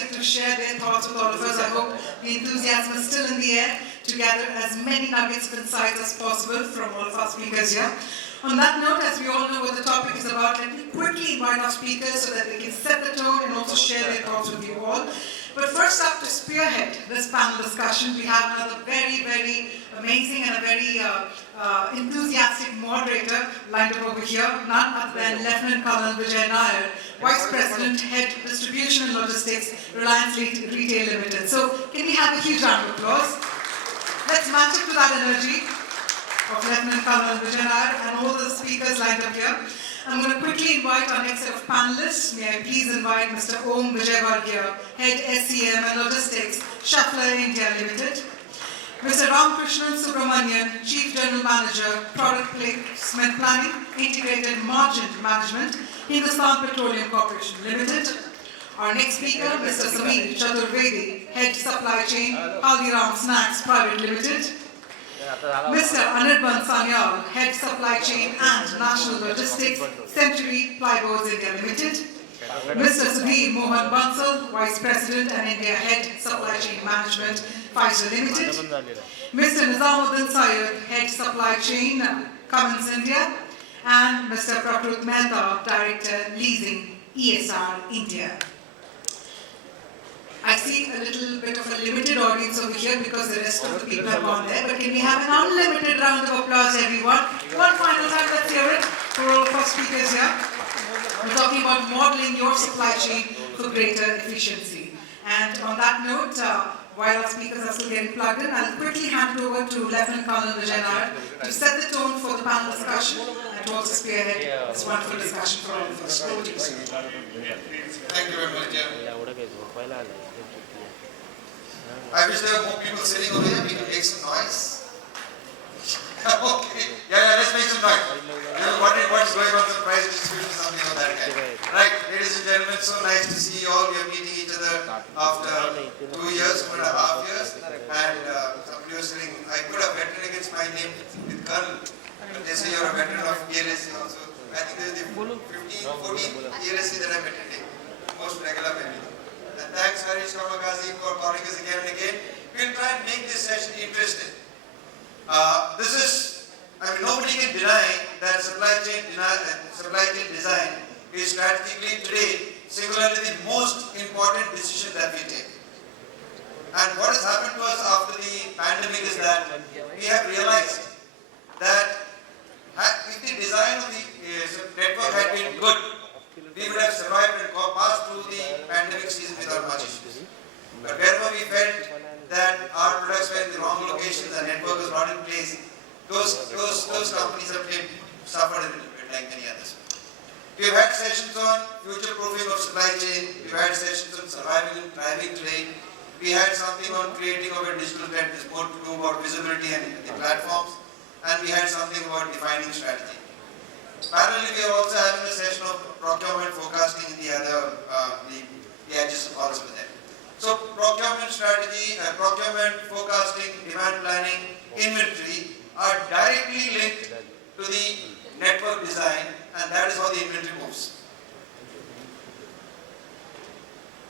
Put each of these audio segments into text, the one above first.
enthusiastic to share their thoughts with all of us. I hope the enthusiasm is still in the air to gather as many nuggets of insight as possible from all of our speakers here. On that note, as we all know what the topic is about, let me quickly invite our speakers so that they can set the tone and also share their thoughts with you all. But first up, to spearhead this panel discussion, we have another very, very amazing and a very enthusiastic moderator lined up over here, none other than Lieutenant Colonel Vijay Nair, Vice President, Head Distribution and Logistics, Reliance Retail Limited. So, can we have a huge round of applause? Let's match up to that energy of Lieutenant Colonel Vijay Nair and all the speakers lined up here. I'm going to quickly invite our next set of panelists. May I please invite Mr. Vijayvargiya, Head SCM and Logistics, Schaeffler India Limited. Mr. Ramakrishnan Subramanian, Chief General Manager, Product Placement Planning, Integrated Margin Management, Hindustan Petroleum Corporation Limited. Our next speaker, Mr. Samir Chaturvedi, Head Supply Chain, Haldiram Snacks Private Limited. Mr. Anirban Sanyal, Head Supply Chain and National Logistics, Century Plyboards India Limited. Mr. Sudhir Mohan Bansal, Vice President and India Head Supply Chain Management, Pfizer Limited. Mr. Nizamuddin Sayyad, Head Supply Chain, Cummins India. And Mr. Prakrut Mehta, Director, Leasing, ESR India. I see a little bit of a limited audience over here because the rest of the people have gone there. But can we have an unlimited round of applause, everyone? One final time, let's hear it for all of our speakers here. We're talking about modeling your supply chain for greater efficiency. And on that note, while our speakers are still getting plugged in, I'll quickly hand it over to Lieutenant Colonel Vijay Nair to set the tone for the panel discussion and to also spearhead this wonderful discussion for all of us. Over to you, sir. Thank you very much, Vijay. I wish there were more people sitting over here. We can make some noise. Okay. Yeah, let's make some noise. You're wondering what's going on with the price distribution, something of that kind. Right, ladies and gentlemen, so nice to see you all. We are meeting each other after 2 years, 2.5 years. And somebody was saying, I could have vetted against my name with Colonel. But they say you're a veteran of ELSC also. I think this is the 14 ELSC that I'm attending. Most regular maybe. And thanks Harish Ramagazi for calling us again and again. We'll try and make this session interesting. Nobody can deny that supply chain design is strategically today singularly the most important decision that we take. And what has happened to us after the pandemic is that we have realized that if the design of the network had been good, we would have survived and passed through the pandemic season without much issues. But wherever we felt that our products were in the wrong locations and network was not in place, those companies have suffered a little bit like many others. We've had sessions on future-proofing of supply chain. We've had sessions on surviving and thriving trade. We had something on creating of a digital trend. There's more to do about visibility and the platforms. And we had something about defining strategy. Parallelly, we are also having a session of procurement forecasting in the other the edges of all of them. So procurement strategy, procurement forecasting, demand planning, inventory are directly linked to the network design, and that is how the inventory moves.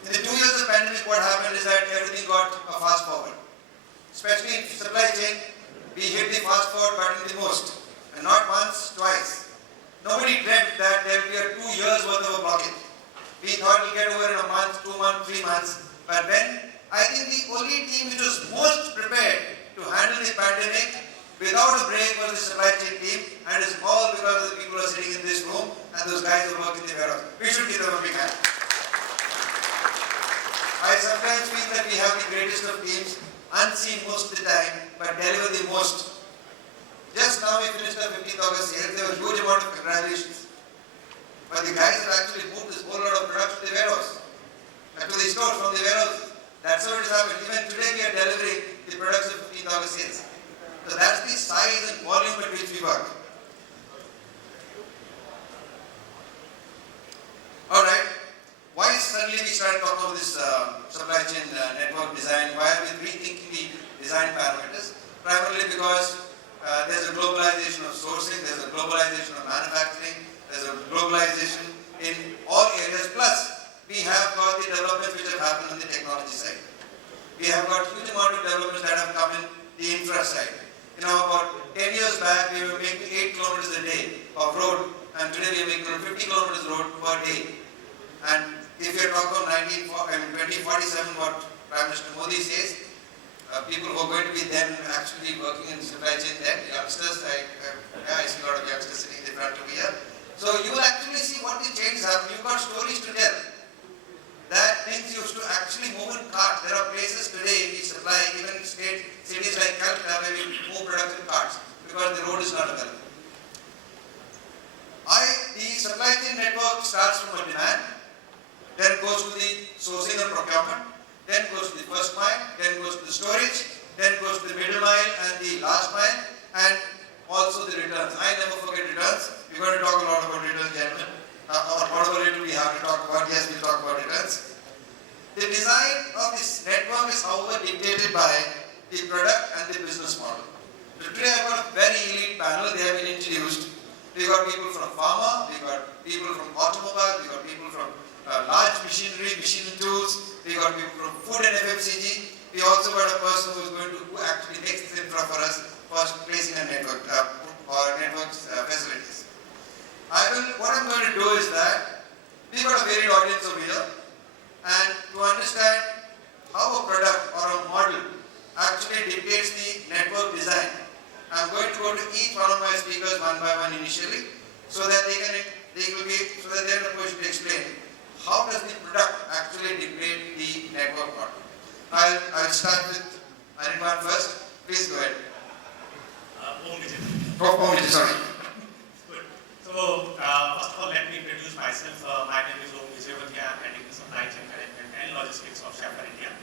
In the 2 years of pandemic, what happened is that everything got a fast forward. Especially in supply chain, we hit the fast forward button the most, and not once, twice. Nobody dreamt that there will be a 2 years worth of a blockage. We thought we'll get over in a month, 2 months, 3 months. But when I think the only team which was most prepared to handle the pandemic without a break was the supply chain team, and it's all because of the people who are sitting in this room and those guys who work in the warehouse. We should give them a big hand. I sometimes feel that we have the greatest of teams, unseen most of the time, but deliver the most. Just now we finished the 15th August sales. There was a huge amount of congratulations. But the guys have actually moved this whole lot of production to the warehouse, and to the stores from the warehouse. That's how it has happened. Even today we are delivering the products of 15th August sales. So that's the size and volume at which we work. Alright, why suddenly we started talking about this supply chain network design? Why are we rethinking the design parameters? Primarily because there's a globalization of sourcing, there's a globalization of manufacturing, there's a globalization in all areas. Plus, we have got the developments which have happened on the We have got huge amount of developments that have come in the infra side. You know, about 10 years back, we were making 8 kilometers a day of road, and today we are making 50 kilometers road per day. And if you talk about 2047, what Prime Minister Modi says, people who are going to be then actually working in supply chain then, youngsters, I see a lot of youngsters sitting in front of me here. So you will actually see what the changes happen. You've got stories to tell. That things used to actually move in carts. There are places today we supply, even cities like Calcutta, where we move products in carts because the road is not available. The supply chain network starts from a demand, then goes to the sourcing and procurement, then goes to the first mile, then goes to the storage, then goes to the middle mile and the last mile, and also the returns. I never forget returns. We're going to talk a lot about returns, gentlemen. Whatever little we have to talk about, yes, we'll talk about returns. The design of this network is, however, dictated by the product and the business model. So today I've got a very elite panel. They have been introduced. We've got people from pharma, we've got people from automobiles, we've got people from large machinery, machine tools, we've got people from food and FMCG. We also got a person who actually makes this infra for us for placing a network or network facilities. What I'm going to do is that we've got a varied audience over here, and to understand how a product or a model actually dictates the network design, I'm going to go to each one of my speakers one by one initially, so that they're in a position to explain how does the product actually dictate the network model. I'll start with Anirban first. Please go ahead. Vijay, sorry. Good. So, first of all, let me introduce myself. My name is Vijayvargiya. I'm heading the supply chain management and logistics of Schaeffler India.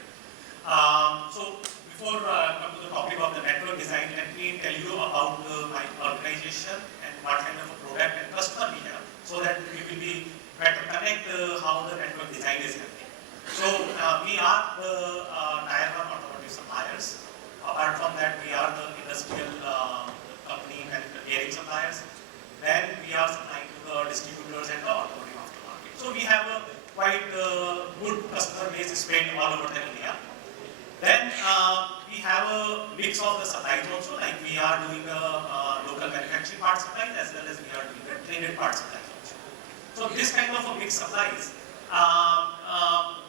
So, before come to the topic of the network design, let me tell you about my organization and what kind of a product and customer we have, so that we will be better connect how the network design is happening. So, we are the Nair automotive suppliers. Apart from that, we are the industrial company and the bearing suppliers. Then we are supplying to the distributors and the automotive aftermarket. So we have a quite good customer base spread all over the India. Then we have a mix of the supplies also, like we are doing the local manufacturing part supplies as well as we are doing the traded part supplies also. So this kind of a mixed supplies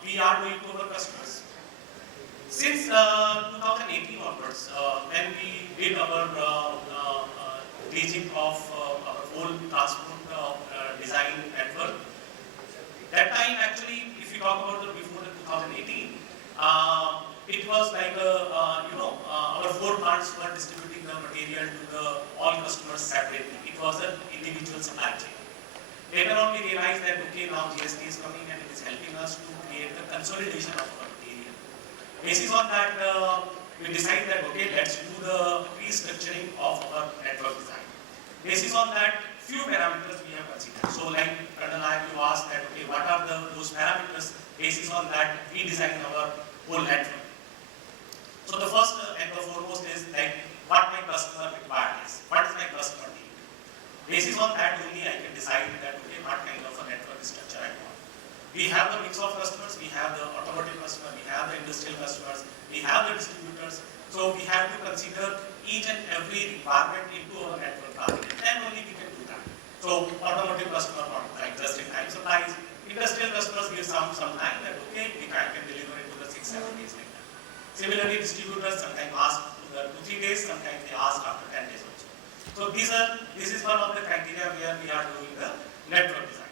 we are doing to our customers. Since 2018 onwards, when we did our leasing of our whole transport design network, that time actually, if you talk about the before the 2018, it was like our 4 plants were distributing the material to all customers separately. It was an individual supply chain. Later on, we realized that okay, now GST is coming and it is helping us to create the consolidation of our material. Basis on that, we decided that okay, let's do the restructuring of our network design. Basis on that, few parameters we have considered. So, like Colonel you asked that okay, what are those parameters? Basis on that, we design our whole network. So the first and the foremost is like what my customer requires. What is my customer need? Basis on that only I can decide that okay, what kind of a network structure I want. We have the mix of customers, we have the automotive customer, we have the industrial customers, we have the distributors. So we have to consider each and every requirement into our network planning, and then only we can do that. So automotive customer want like just-in-time supplies. Industrial customers give some time that okay, I can deliver it to the 6-7 days like that. Similarly, distributors sometimes ask to 2-3 days, sometimes they ask after 10 days also. So this is one of the criteria where we are doing the network design.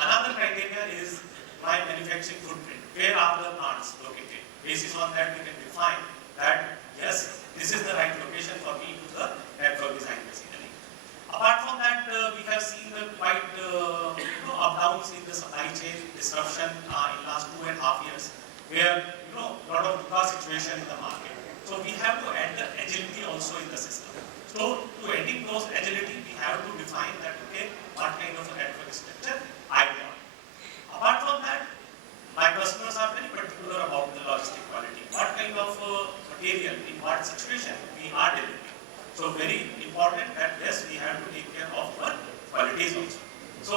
Another criteria is my manufacturing footprint. Where are the plants located? Basis on that we can define that yes, this is the right location for me to the network design basically. Apart from that, we have seen the quite up-downs in the supply chain disruption in last 2.5 years, where a lot of situation in the market. So we have to add the agility also in the system. So to adding those agility, we have to define that okay, what kind of a network structure I want. Apart from that, my customers are very particular about the logistic quality. What kind of material, in what situation we are delivering. So very important that yes, we have to take care of our qualities also. So,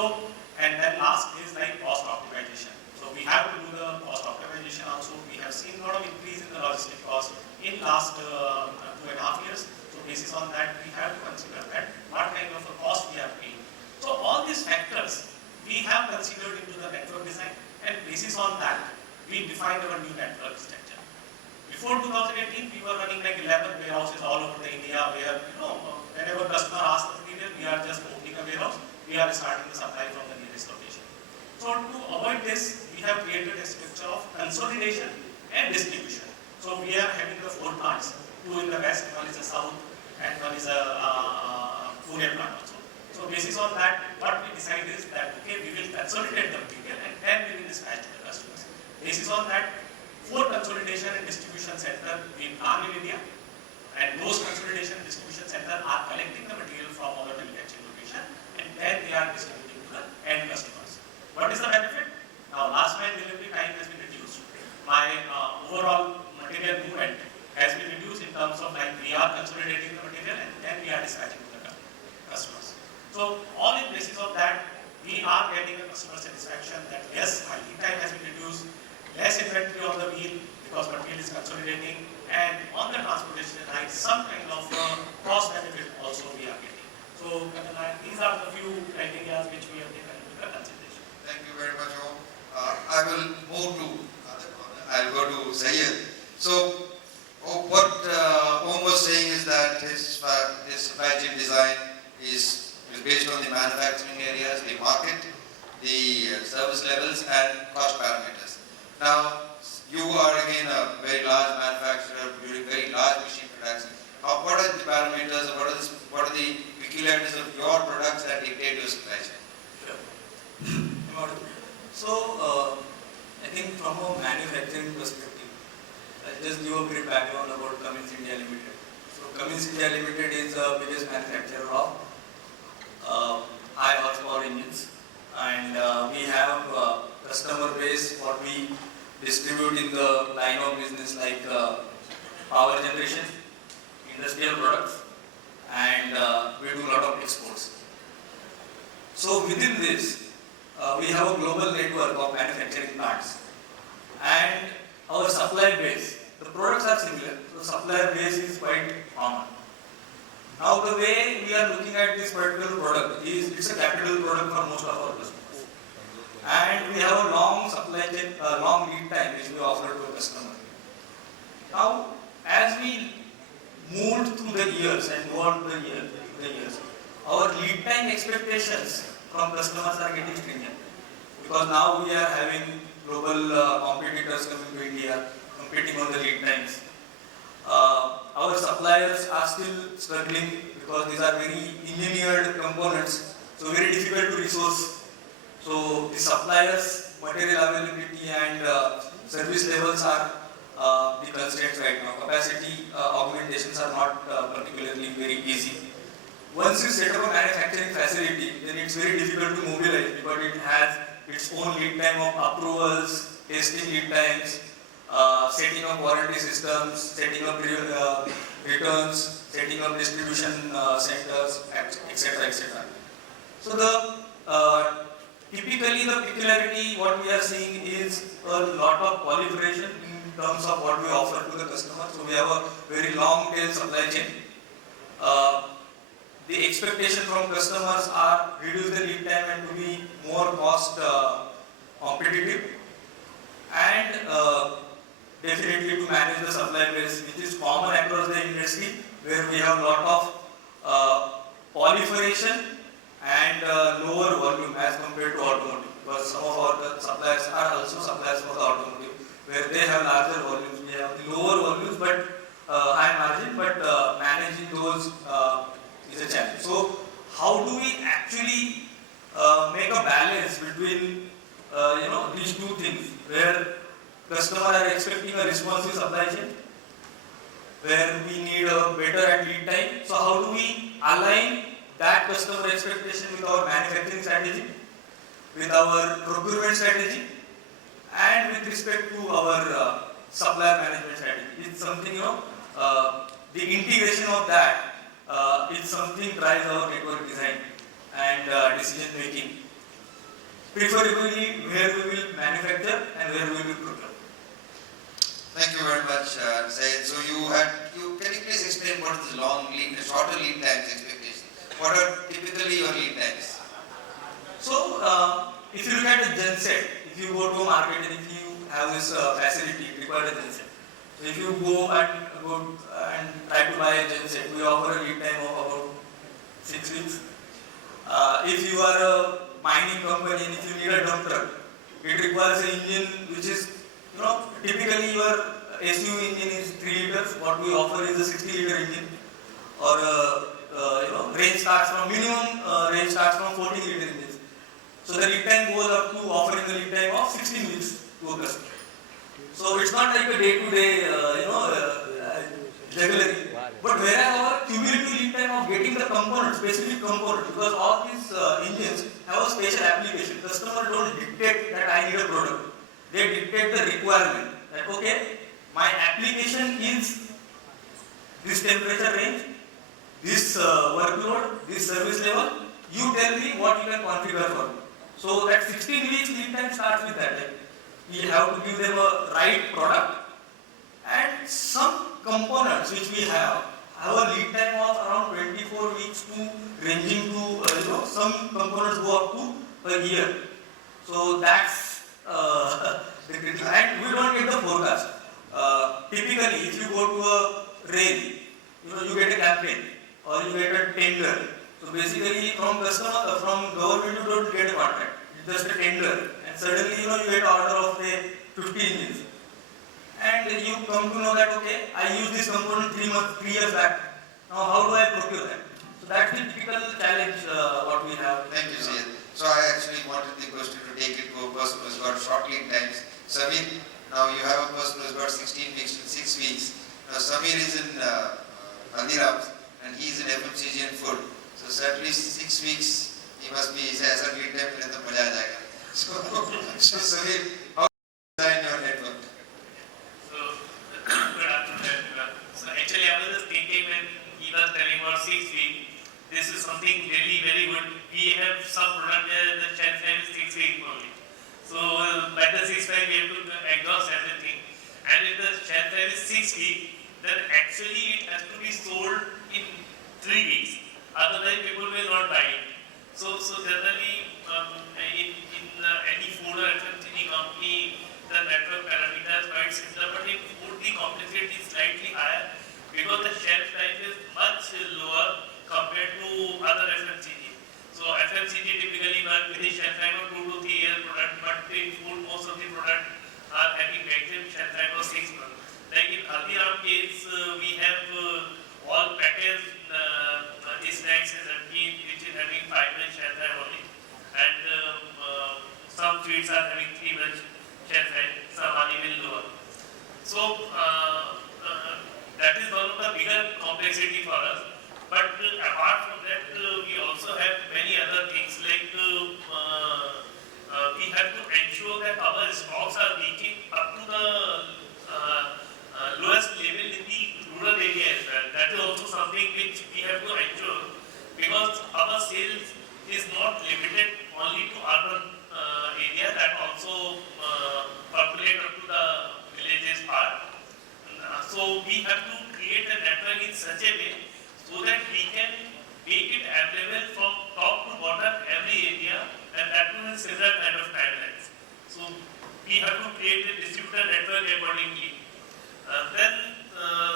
and then last is like cost optimization. So we have to do the cost optimization also. We have seen a lot of increase in the logistic cost in last 2.5 years. So basis on that, we have to consider that what kind of a cost we are paying. So all these factors we have considered into the network design, and basis on that, we defined our new network structure. Before 2018, we were running like 11 warehouses all over the India, where whenever customer asks the material, we are just opening a warehouse, we are starting the supply from the nearest location. So to avoid this, we have created a structure of consolidation and distribution. So we are having the 4 plants, 2 in the west, 1 is the south, and 1 is a Pune plant also. So basis on that, what we decide is that, okay, we will consolidate the material and then we will dispatch to the customers. Basis on that, 4 consolidation and distribution centers we plan in India, and those consolidation and distribution centers are collecting the material from our manufacturing location, and then they are distributing to the end customers. What is the benefit? Now, last mile delivery time has been reduced. My overall material movement has been reduced in terms of like we are consolidating the material and then we are dispatching to the customers. So all in basis of that, we are getting a customer satisfaction that yes, my lead time has been reduced, less inventory on the wheel because material is consolidating, and on the transportation line, some kind of cost benefit also we are getting. So these are the few criteria which we have taken into consideration. Thank you very much, Om. I will move to other corner. I'll go to Sayyad. So what Om was saying is that his supply chain design is based on the manufacturing areas, the market, the service levels and cost parameters. Now, you are again a very large manufacturer doing very large machine production. What are the parameters or what are the peculiarities of your products that dictate your supply chain? Sure. So, I think from a manufacturing perspective, I'll just give a brief background about Cummins India Limited. So, Cummins India Limited is the biggest manufacturer of high horsepower engines, and we have customer base what we distribute in the line of business like power generation, industrial products, and we do a lot of exports. So within this, we have a global network of manufacturing plants, and our supply base, the products are similar, so supplier base is quite common. Now the way we are looking at this particular product is it's a capital product for most of our customers, and we have a long supply chain, long lead time which we offer to a customer. Now as we moved through the years and go on the years, our lead time expectations from customers are getting stringent, because now we are having global competitors coming to India, competing on the lead times. Our suppliers are still struggling because these are very engineered components, so very difficult to resource. So the suppliers, material availability and service levels are the constraints right now. Capacity augmentations are not particularly very easy. Once you set up a manufacturing facility, then it's very difficult to mobilize because it has its own lead time of approvals, testing lead times, setting up warranty systems, setting up returns, setting up distribution centers, etc., etc. So typically the peculiarity what we are seeing is a lot of proliferation in terms of what we offer to the customer. So we have a very long tail supply chain. The expectation from customers are reduce the lead time and to be more cost competitive, and definitely to manage the supply base, which is common across the industry, where we have a lot of proliferation and lower volume as compared to automotive, because some of our suppliers are also suppliers for the automotive, where they have larger volumes. We have the lower volumes but high margin, but managing those is a challenge. So how do we actually make a balance between these two things, where customers are expecting a responsive supply chain, where we need a better lead time. So how do we align that customer expectation with our manufacturing strategy, with our procurement strategy, and with respect to our supplier management strategy? It's something, the integration of that is something drives our network design and decision making, preferably where we will manufacture and where we will procure. Thank you very much, Sayyad. So can you please explain what is the shorter lead times expectation? What are typically your lead times? So, if you look at the genset, if you go to a market and if you have this facility required a genset, so if you go and try to buy a genset, we offer a lead time of about 6 weeks. If you are a mining company and if you need a dump truck, it requires an engine which is, typically your SU engine is 3 liters. What we offer is a 60-liter engine, or range starts from 14 liter engines. So the lead time goes up to offering the lead time of 16 weeks to a customer. So it's not like a day-to-day, jugglery. But whereas our cumulative lead time of getting the component, specific component, because all these engines have a special application. Customers don't dictate that I need a product. They dictate the requirement that okay, my application is this temperature range, this workload, this service level. You tell me what you can configure for me. So that 16 weeks lead time starts with that. We have to give them a right product, and some components which we have a lead time of around 24 weeks to ranging to some components go up to a year. So that's the critical. And we don't get the forecast. Typically, if you go to a rail, you get a campaign or you get a tender. So basically, from government, you don't get a contract. It's just a tender, and suddenly you get an order of say 50 engines, and you come to know that okay, I used this component 3 years back. Now how do I procure that? So that's the typical challenge what we have. Thank you, Sayyad. So I actually wanted the question to take it to a person who's got short lead times. Samir, now you have a person who's got 16 weeks to 6 weeks. Now Samir is in Haldiram and he is in FMCG and food. So certainly 6 weeks he must be ऐसा lead time फिर तो मजा आ जाएगा. So Samir, how do you design your network? So good afternoon everyone. So actually I was just thinking when he was telling about 6 weeks, this is something really very good. We have some product where the shelf life is 6 weeks only. So by the 6th week we have to exhaust everything. And if the shelf life is 6 weeks, then actually it has to be sold in 3 weeks. Otherwise people will not buy it. So generally in any food or FMCG company, the network parameter is quite similar, but in food the complexity is slightly higher because the shelf life is much lower compared to other FMCG. So FMCG typically work with a shelf life of 2 to 3 years product, but in food most of the products are having maximum shelf life of 6 months. Like in Haldiram case, we have all packaged snacks and napkins which is having 5 months shelf life only, and some sweets are having 3 months shelf life, some are even lower. So that is one of the bigger complexity for us. But apart from that, we also have many other things like we have to ensure that our stocks are reaching up to the lowest level in the rural area as well. That is also something which we have to ensure, because our sales is not limited only to urban area, that also populate up to the villages part. So we have to create a network in such a way so that we can make it available from top to bottom every area, and that will similar kind of timelines. So we have to create a distributor network accordingly. Then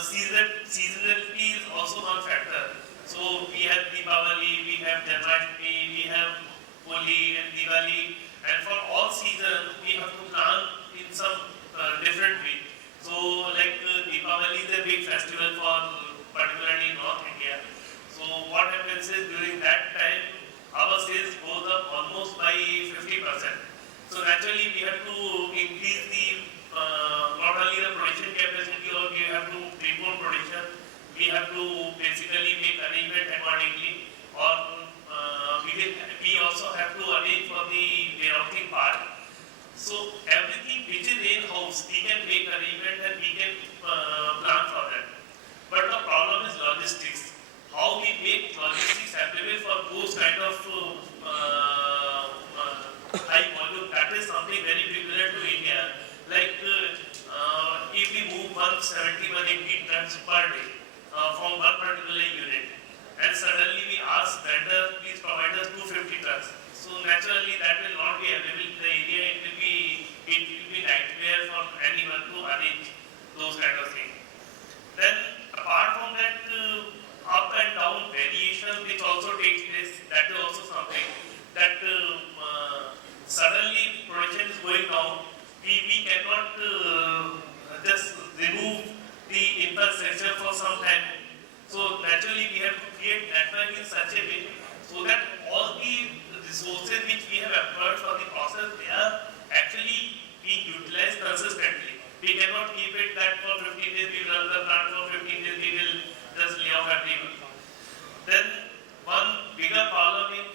seasonality is also one factor. So we have Deepavali, we have Janmashtami, we have Holi and Diwali, and for all seasons we have to plan in some different way. So like Deepavali is a big festival for particularly North India. So what happens is during that time our sales goes up almost by 50%. So naturally we have to increase the not only the production capacity, or we have to pre-pone production, we have to basically make arrangement accordingly, or we also have to arrange for the warehousing part. So everything which is in-house, we can make arrangement and we can plan for that. But the problem is logistics. How we make logistics available for those kind of high volume, that is something very peculiar to India. Like if we move 170, 180 tons per day from one particular unit. And suddenly we ask vendor, please provide us 250 tons. So naturally that will not be available in the area. It will be nightmare for anyone to arrange those kind of things. Then apart from that, up and down variation which also takes place, that is also something that suddenly production is going down. We cannot just remove the infrastructure for some time. So naturally we have to create network in such a way so that all the resources which we have employed for the process, they are actually being utilized consistently. We cannot keep it that for 15 days we run the plant, for 15 days we will just lay off everyone. Then one bigger problem in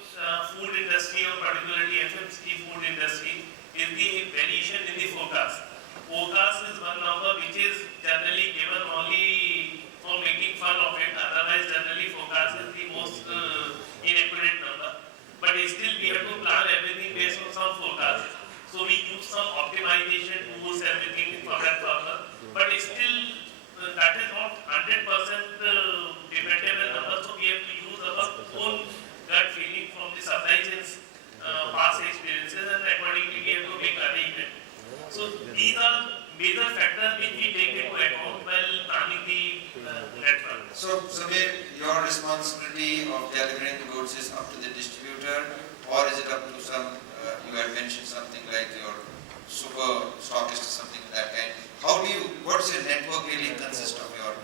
food industry, or particularly FMCG food industry, is the variation in the forecast. Forecast is one number which is generally given only for making fun of it. Otherwise, generally forecast is the most inaccurate number. But still, we have to plan everything based on some forecast. So we use some optimization tools, everything for that purpose. But still, that is not 100% dependable number. So we have to use our own gut feeling from the supply chains, past experiences, and accordingly we have to make arrangement. So these are major factors which we take into account while planning the network. So Samir, your responsibility of delivering the goods is up to the distributor, or is it up to some, you had mentioned something like your super stockist or something of that kind. What does your network really consist of, your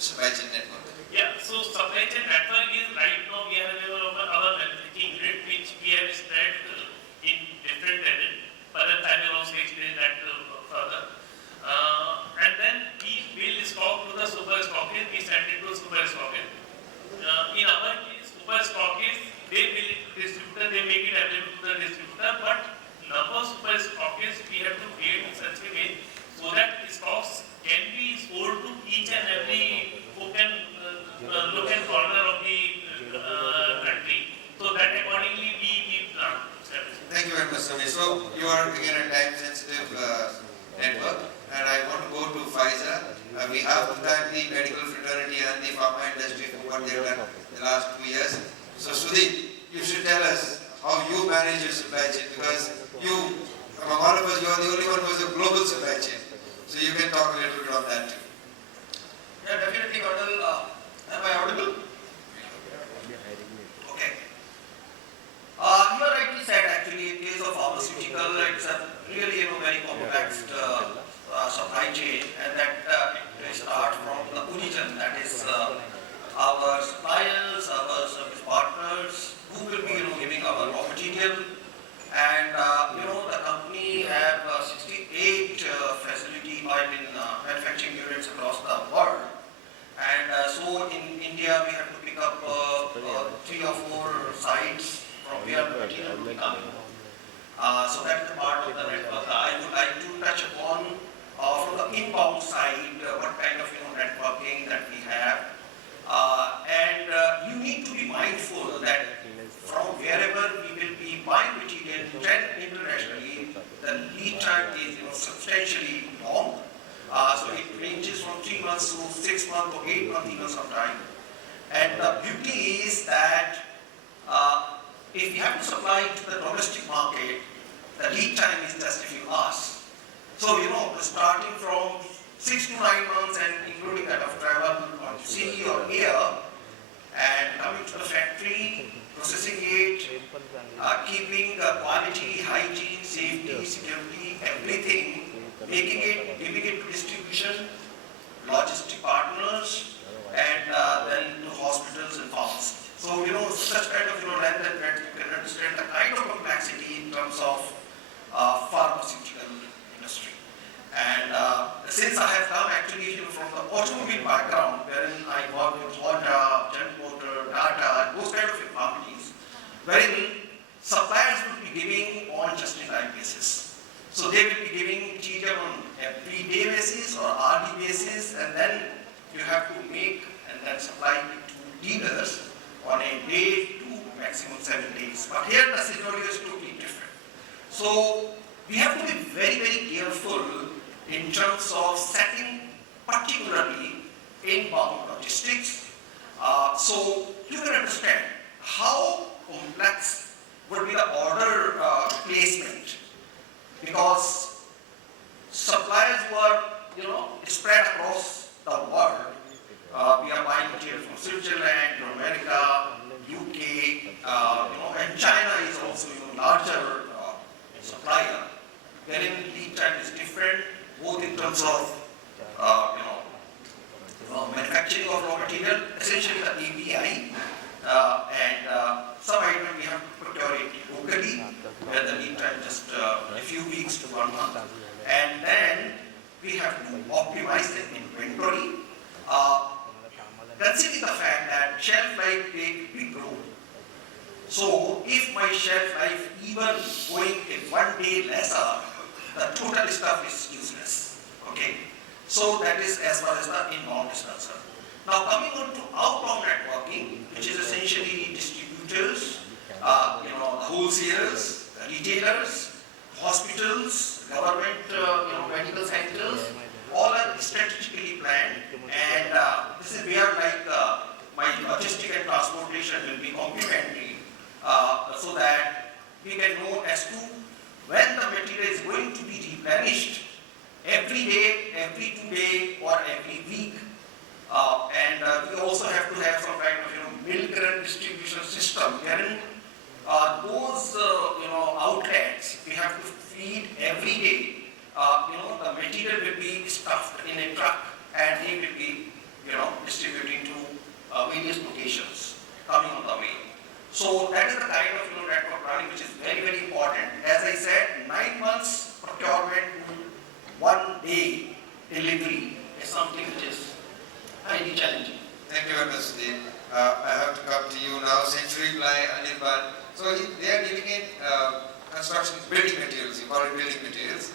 supply chain network? Yeah, so supply chain network is right now we have our manufacturing unit which we have spread in different areas. By the time I also explain that further. And then we will stock to the super stockist, we send it to super stockist. In our case, super stockist, they will distributor, they make it available to the distributor, but number of super stockists we have to create in such a way so that stocks can be sold to each and every who can look at corner of the country. So that accordingly we plan. Thank you very much, Samir. So you are again a time-sensitive network, and I want to go to Pfizer. We have to thank the medical fraternity and the pharma industry for what they have done in the last 2 years. So Sudhir, you should tell us how you manage your supply chain, because you, among all of us, you are the only one who has a global supply chain. So you can talk a little bit on that too. Yeah, definitely, Colonel. Am I audible? Okay. You are rightly said, actually, in case of pharmaceutical, it's a really very complex supply chain, and that it starts from the origin, that is our suppliers, our service partners, who will be giving our raw material. And the company have 68 manufacturing units across the world. And so in India we have to pick up 3 or 4 sites from where the material will come. So that is the part of the network. I would like to touch upon from the inbound side what kind of networking that we have. And you need to be mindful that from wherever we will be buying material internationally, the lead time is substantially long. So it ranges from 3 months to 6 months or 8 months even sometime. And the beauty is that if we have to supply to the domestic market, the lead time is just a few hours. So starting from 6 to 9 months and including that of travel on sea or air, and coming to the factory, processing it, keeping the quality, hygiene, safety, security, everything, making it, giving it to distribution, logistic partners, and then to hospitals and farms. So such kind of length and breadth, you can understand the kind of complexity in terms of pharmaceutical industry. And since I have come actually from the automobile background, wherein I work with Honda, General Motor, Tata, those kind of companies, wherein suppliers will be giving on just-in-time basis. So they will be giving material on everyday basis or RD basis, and then you have to make and then supply it to dealers on a day to maximum 7 days. But here the scenario is totally different. So we have to be very, very careful in terms of setting particularly inbound logistics. So you can understand how complex would be the order placement, because suppliers were, spread across the world. We are buying material from Switzerland, from America, UK, and China is also larger supplier, wherein lead time is different, both in terms of manufacturing of raw material, essentially the API, and some item we have to procure it locally, where the lead time just a few weeks to 1 month, and then we have to optimize the inventory, considering the fact that shelf life takes big role. So if my shelf life even going in 1 day lesser, the total stuff is useless. Okay. So that is as far as the inbound is concerned. Now coming on to outbound networking, which is essentially distributors, the wholesalers, the retailers, hospitals, government, medical centers, all are strategically planned, and this is where my logistic and transportation will be complementary, so that we can know as to when the material is going to be replenished every day, every 2 days, or every week, and we also have to have some kind of milk run distribution system wherein those outlets we have to feed every day. The material will be stuffed in a truck and they will be distributing to various locations coming on the way. So that is the kind of network planning which is very, very important. As I said, 9 months procurement to 1 day delivery is something which is highly challenging. Thank you very much, Sudhir. I have to come to you now. Century Ply, Anirban. So they are dealing in construction building materials. You call it building materials.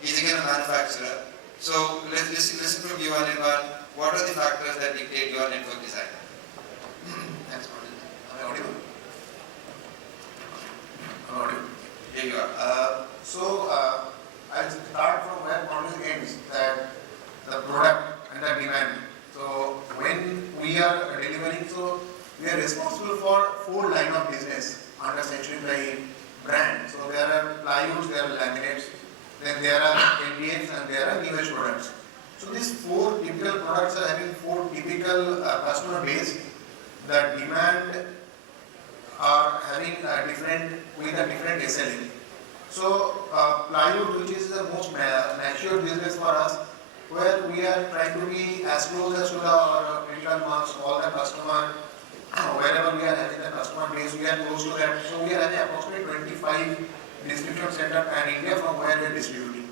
He's again a manufacturer. So let's listen from you, Anirban. What are the factors that dictate your network design? Thanks, Mohan. Am I audible? I'm audible. Here you are. I'll start from where Mohan ends, that the product and the demand. So when we are delivering, so we are responsible for 4 lines of business under Century Ply brand. So there are plywoods, there are laminates, then there are MDFs, and there are newest products. So these 4 typical products are having 4 typical customer base. The demand are having a different SLA. So plywood, which is the most mature business for us, where we are trying to be as close as to our critical mass, all the customer, wherever we are having the customer base, we are close to that. So we are having approximately 25 distribution center pan India from where we are distributing.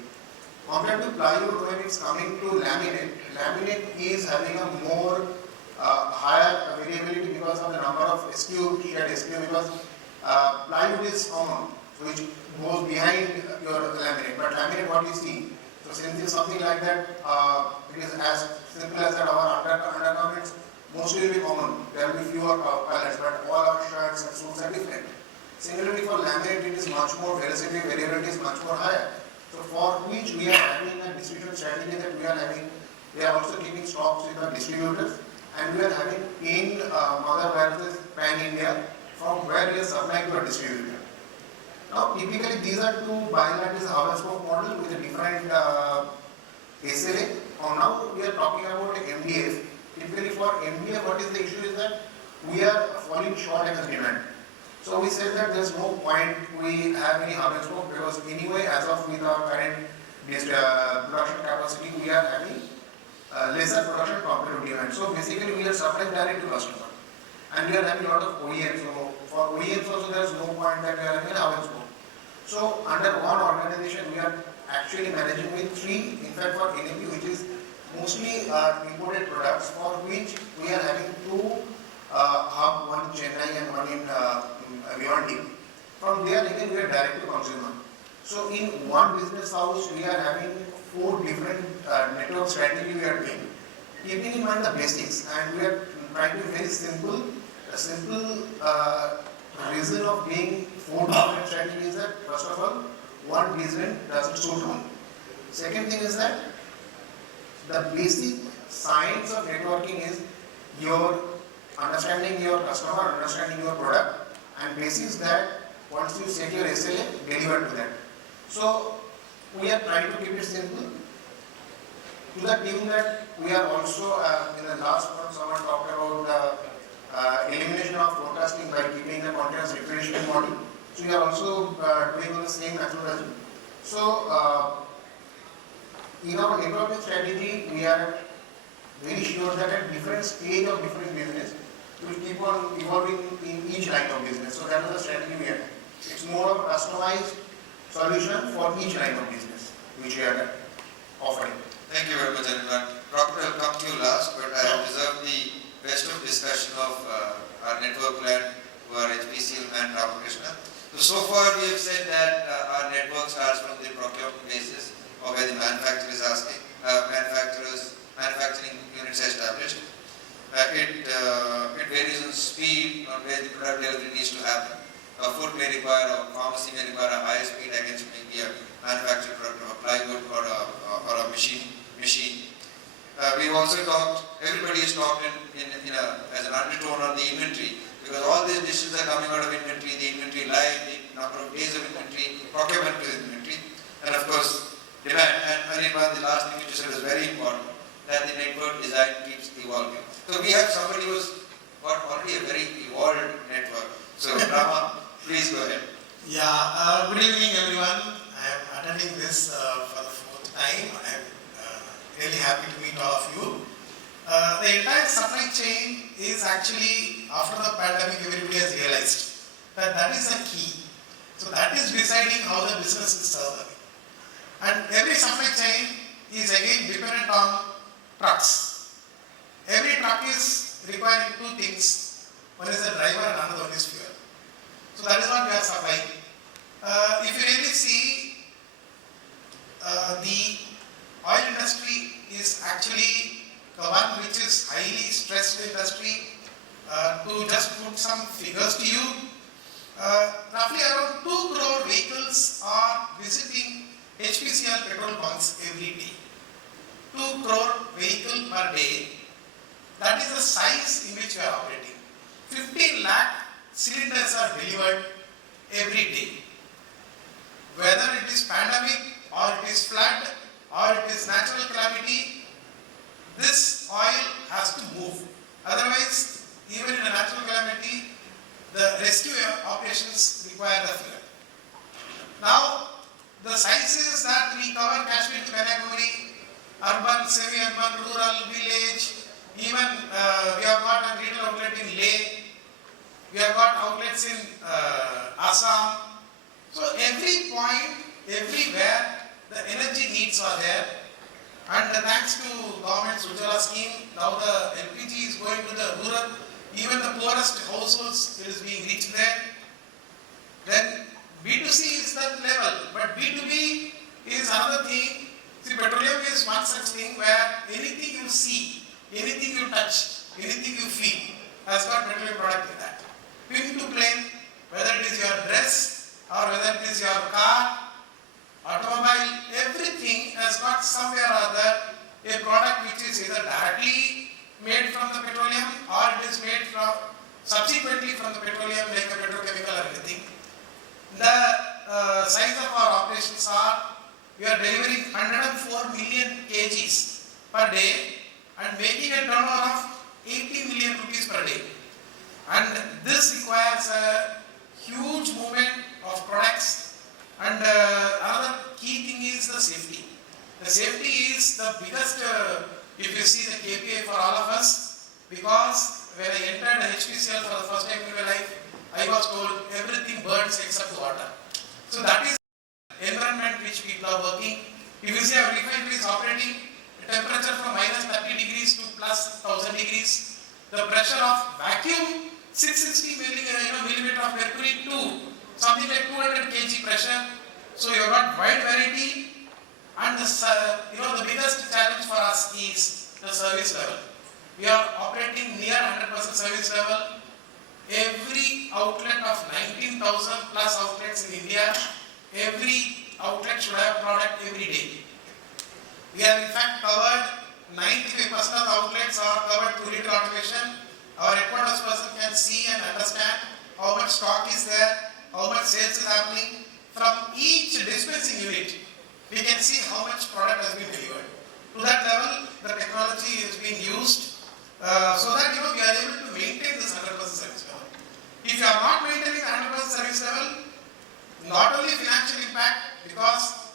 Compared to plywood, when it's coming to laminate is having a more higher variability because of the number of SKU, key at SKU, because plywood is common, which goes behind your laminate. But laminate, what you see, so since it's something like that, it is as simple as that our undergarments mostly will be common. There will be fewer pallets, but all our shirts and suits are different. Similarly for laminate, it is much more variability is much more higher. So for which we are having a distribution strategy that we are also keeping stocks with the distributors, and we are having in mother warehouses pan India from where we are supplying to a distributor. Now typically these are 2 bilateral hub and spoke model with a different SLA. Now we are talking about MDF. Typically for MDF, what is the issue is that we are falling short in the demand. So we said that there is no point we have any hub and spoke, because anyway as of with our current production capacity, we are having lesser production compared to demand. So basically we are supplying direct to customer, and we are having a lot of OEMs. So for OEMs also there is no point that we are having a hub and spoke. So under one organization we are actually managing with 3, in fact for NAP, which is mostly imported products, for which we are having 2 hub, one in Chennai and one in Vijayvargiya. From there again we are direct to consumer. So in one business house we are having 4 different network strategy we are doing, keeping in mind the basics, and we are trying to be very simple. A simple reason of being 4 different strategies is that first of all, one business doesn't suit one. Second thing is that the basic science of networking is your understanding your customer, understanding your product, and basis that once you set your SLA, deliver to that. So we are trying to keep it simple. To the tune that we are also in the last one, someone talked about the elimination of forecasting by keeping the continuous replenishment model. So we are also doing on the same methodology. So in our networking strategy, we are very sure that at different stage of different business, we will keep on evolving in each line of business. So that is the strategy we have. It's more of a customized solution for each line of business which we are offering. Thank you very much, Anirban. Prakrut, I will come to you last, but I have reserved the best of discussion of our network plan to our HPCL man Ramakrishnan. So far we have said that our network starts from the procurement basis of where the manufacturer is asking, manufacturing units are established. It varies in speed on where the product delivery needs to happen. A food may require, a pharmacy may require a higher speed against maybe a manufactured product of a plywood or a machine. We've also talked, everybody has talked as an undertone on the inventory, because all these decisions are coming out of inventory, the inventory life, the number of days of inventory, procurement of inventory, and of course demand. And Anirban, the last thing you said is very important, that the network design keeps evolving. So we have somebody who's got already a very evolved network. So Rama, please go ahead. Yeah, good evening everyone. I am attending this for the fourth time. I am really happy to meet all of you. The entire supply chain is actually, after the pandemic, everybody has realized that that is the key. So that is deciding how the business is served. And every supply chain is again dependent on trucks. Every truck is requiring two things. One is the driver and another one is fuel. So that is what we are supplying. If you really see, the oil industry is actually the one which is highly stressed industry. To just put some figures to you, roughly around 2 crore vehicles are visiting HPCL petrol bunks every day. 2 crore vehicle per day. That is the size in which we are operating. 15 lakh cylinders are delivered every day. Whether it is pandemic or it is flood or it is natural calamity, this oil has to move. Otherwise, even in a natural calamity, the rescue operations require the fuel. Now, the sizes that we cover Kashmir to Kanyakumari, urban, semi-urban, rural, village, even we have got a retail outlet in Leh, we have got outlets in Assam. So every point, everywhere, the energy needs are there. And thanks to government's Ujjwala scheme, now the LPG is going to the rural, even the poorest households, it is being reached there. Then B2C is that level, but B2B is another thing. See, petroleum is one such thing where anything you see, anything you touch, anything you feel has got petroleum product in that. Pin to plane, whether it is your dress or whether it is your car, automobile, everything has got somewhere or other a product which is either directly made from the petroleum or it is made from subsequently from the petroleum, like a petrochemical or anything. The size of our operations are, we are delivering 104 million kgs per day and making a turnover of 80 million rupees per day. And this requires a huge movement of products. And another key thing is the safety. The safety is the biggest, if you see the KPI for all of us, because when I entered HPCL for the first time in my life, I was told everything burns except water. So that is the environment which people are working. If you see our refinery is operating, the temperature from minus 30 degrees to plus 1000 degrees, the pressure of vacuum 660 millimeter of mercury to something like 200 kg pressure. So you have got wide variety, and the biggest challenge for us is the service level. We are operating near 100% service level. Every outlet of 19,000 plus outlets in India, every outlet should have product every day. We have in fact covered 95% of the outlets are covered through retail automation. Our headquarters person can see and understand how much stock is there, how much sales is happening. From each dispensing unit, we can see how much product has been delivered. To that level, the technology is being used so that we are able to maintain this 100% service level. If you are not maintaining 100% service level, not only financial impact, because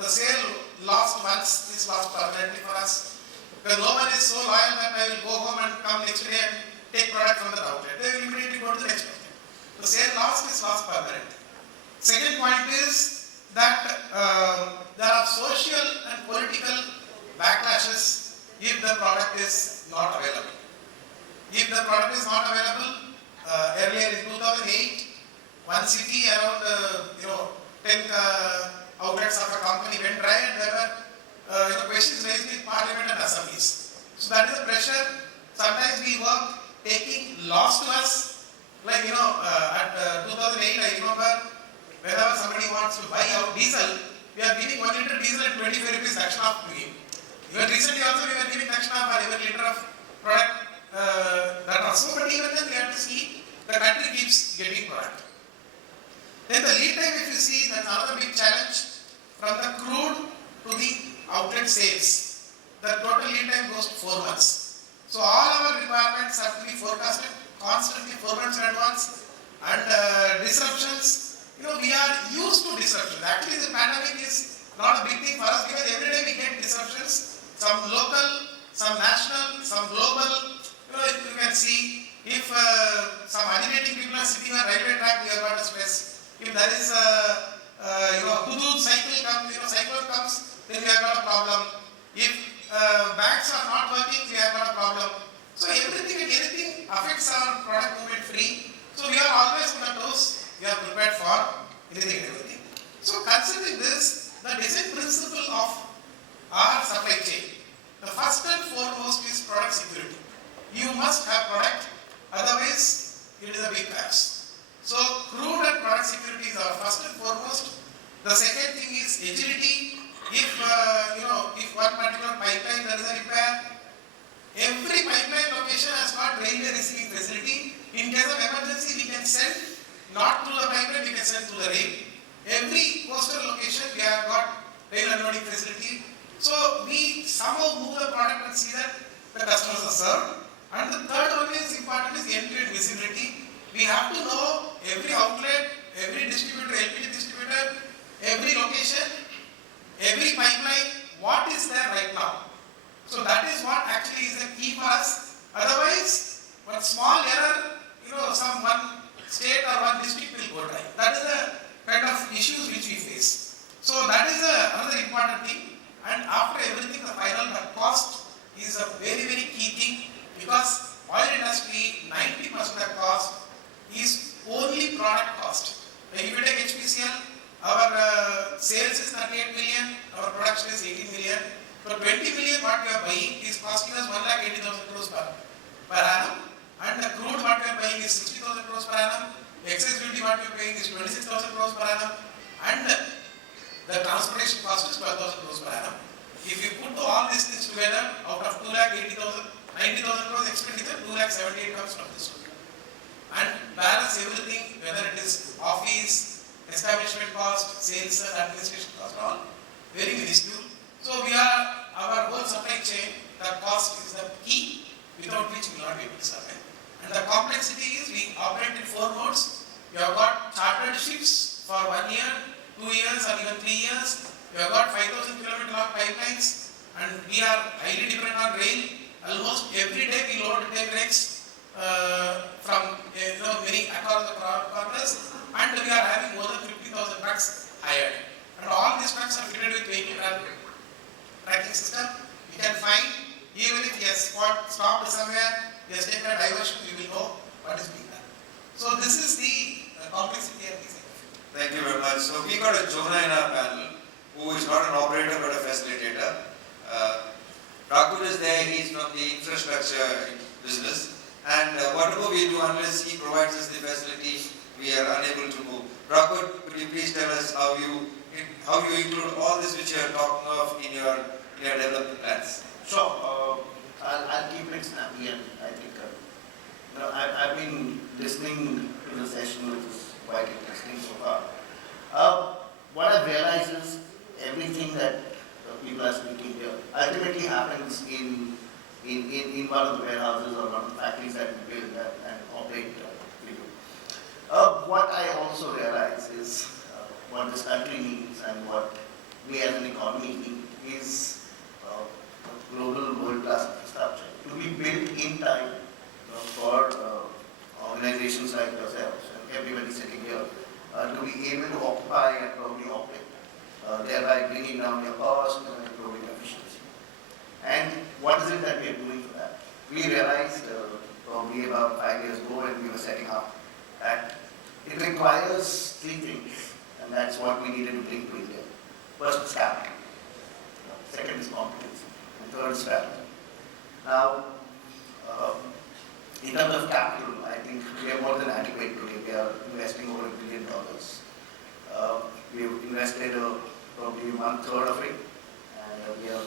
the sale lost once is lost permanently for us. Because no one is so loyal that I will go home and come next day and take product from the outlet. They will immediately go to the next outlet. The sale lost is lost permanently. Second point is that there are social and political backlashes if the product is not available. If the product is not available, earlier in 2008, one city around 10 outlets of a company went dry, and there were questions raised in parliament and assemblies. So that is the pressure. Sometimes we work taking loss to us. Like at 2008, I remember whenever somebody wants to buy our diesel, we are giving 1 liter diesel at 25 rupees dakshina to him. Even recently also we were giving dakshina for every liter of product that also, but even then we have to see the country keeps getting product. Then the lead time, if you see, that's another big challenge. From the crude to the outlet sales, the total lead time goes to 4 months. So all our requirements have to be forecasted constantly 4 months in advance, and disruptions. We are used to disruptions. Actually, the pandemic is not a big thing for us because every day we get disruptions. Some local, some national, some global. You can see if some agitating people are sitting on railway track, we have got a stress. If there is a hudud cyclone comes, then we have got a problem. If banks are not working, we have got a problem. So everything and anything affects our product movement free. So we are always on the toes. We are prepared for anything and everything. So considering this, the design principle of our supply chain, the first and foremost is product security. You must have product, otherwise it is a big crash. So crude and product security is our first and foremost. The second thing is agility. If one particular pipeline there is a repair, every pipeline location has got railway receiving facility. In case of emergency, we can send not through the pipeline, we can send through the rail. Every coastal location we have got rail unloading facility. So we somehow move the product and see that the customers are served. And the third one is important is end-to-end visibility. We have to know every outlet, every distributor, LPG distributor, every location, every pipeline, what is there right now. So that is what actually is the key for us. Otherwise, one small error, some one state or one district will go dry. That is the kind of issues which we face. So that is another important thing. And after everything, the final cost is a very, very key thing, because oil industry, 90% of the cost is only product cost. Like if you take HPCL, our sales is 38 million, our production is 18 million. So 20 million what we are buying is costing us 1,80,000 crores per annum. And the crude what we are buying is 60,000 crores per annum. Excess duty what we are paying is 26,000 crores per annum. And the transportation cost is 12,000 crores per annum. If you put all these things together, out of 2,80,000, 90,000 crores expenditure, 2,78,000 comes from this one. And balance everything, whether it is office, establishment cost, sales and administration cost, all very minuscule. So our whole supply chain, the cost is the key, without which we will not be able to survive. And the complexity is we operate in 4 modes. We have got chartered ships for 1 year, 2 years or even 3 years. We have got 5,000 kilometer long pipelines, and we are highly dependent on rail. Almost every day we load 10 rakes from many across the corners, and we are having more than 50,000 trucks hired. And all these trucks are fitted with vehicle tracking system. You can find, even if he has stopped somewhere, he has taken a diversion, you will know what is being done. So this is the complexity of design. Thank you very much. So we got a Jonah in our panel, who is not an operator but a facilitator. Prakrut is there, he is from the infrastructure business, and whatever we do, unless he provides us the facility, we are unable to move. Prakrut, could you please tell us how you include all this which you are talking of in your your development plans? Sure. I'll keep it snappy, and I think I've been listening to the session, which is quite interesting so far. What I've realized is everything that people are speaking here ultimately happens in one of the warehouses or one of the factories that we build and operate. What I also realize is what this country needs and what we as an economy need is a global world-class infrastructure to be built in time for organizations like yourselves and everybody sitting here to be able to occupy and probably operate, thereby bringing down your cost and improving efficiency. And what is it that we are doing for that? We realized probably about 5 years ago when we were setting up that it requires three things, and that's what we needed to bring to India. First is capital, second is competency, and third is strategy. Now, in terms of capital, I think we are more than adequate today. We are investing over $1 billion. We have invested probably 1/3 of it, and we are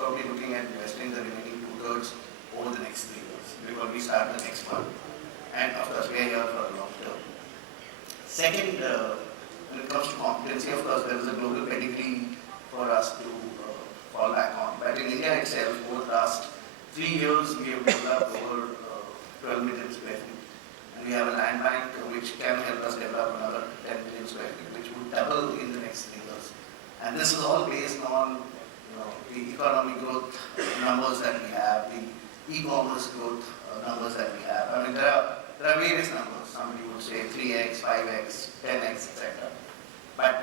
probably looking at investing the remaining 2/3 over the next 3 years before we start the next one. And of course, we are here for a long term. Second, when it comes to competency, of course, there is a global pedigree for us to fall back on. But in India itself, over the last 3 years, we have developed over 12 million square feet. And we have a land bank which can help us develop another 10 million square feet, which would double in the next 3 years. And this is all based on the economic growth numbers that we have, the e-commerce growth numbers that we have. I mean, there are various numbers. Somebody would say 3x, 5x, 10x, etc. But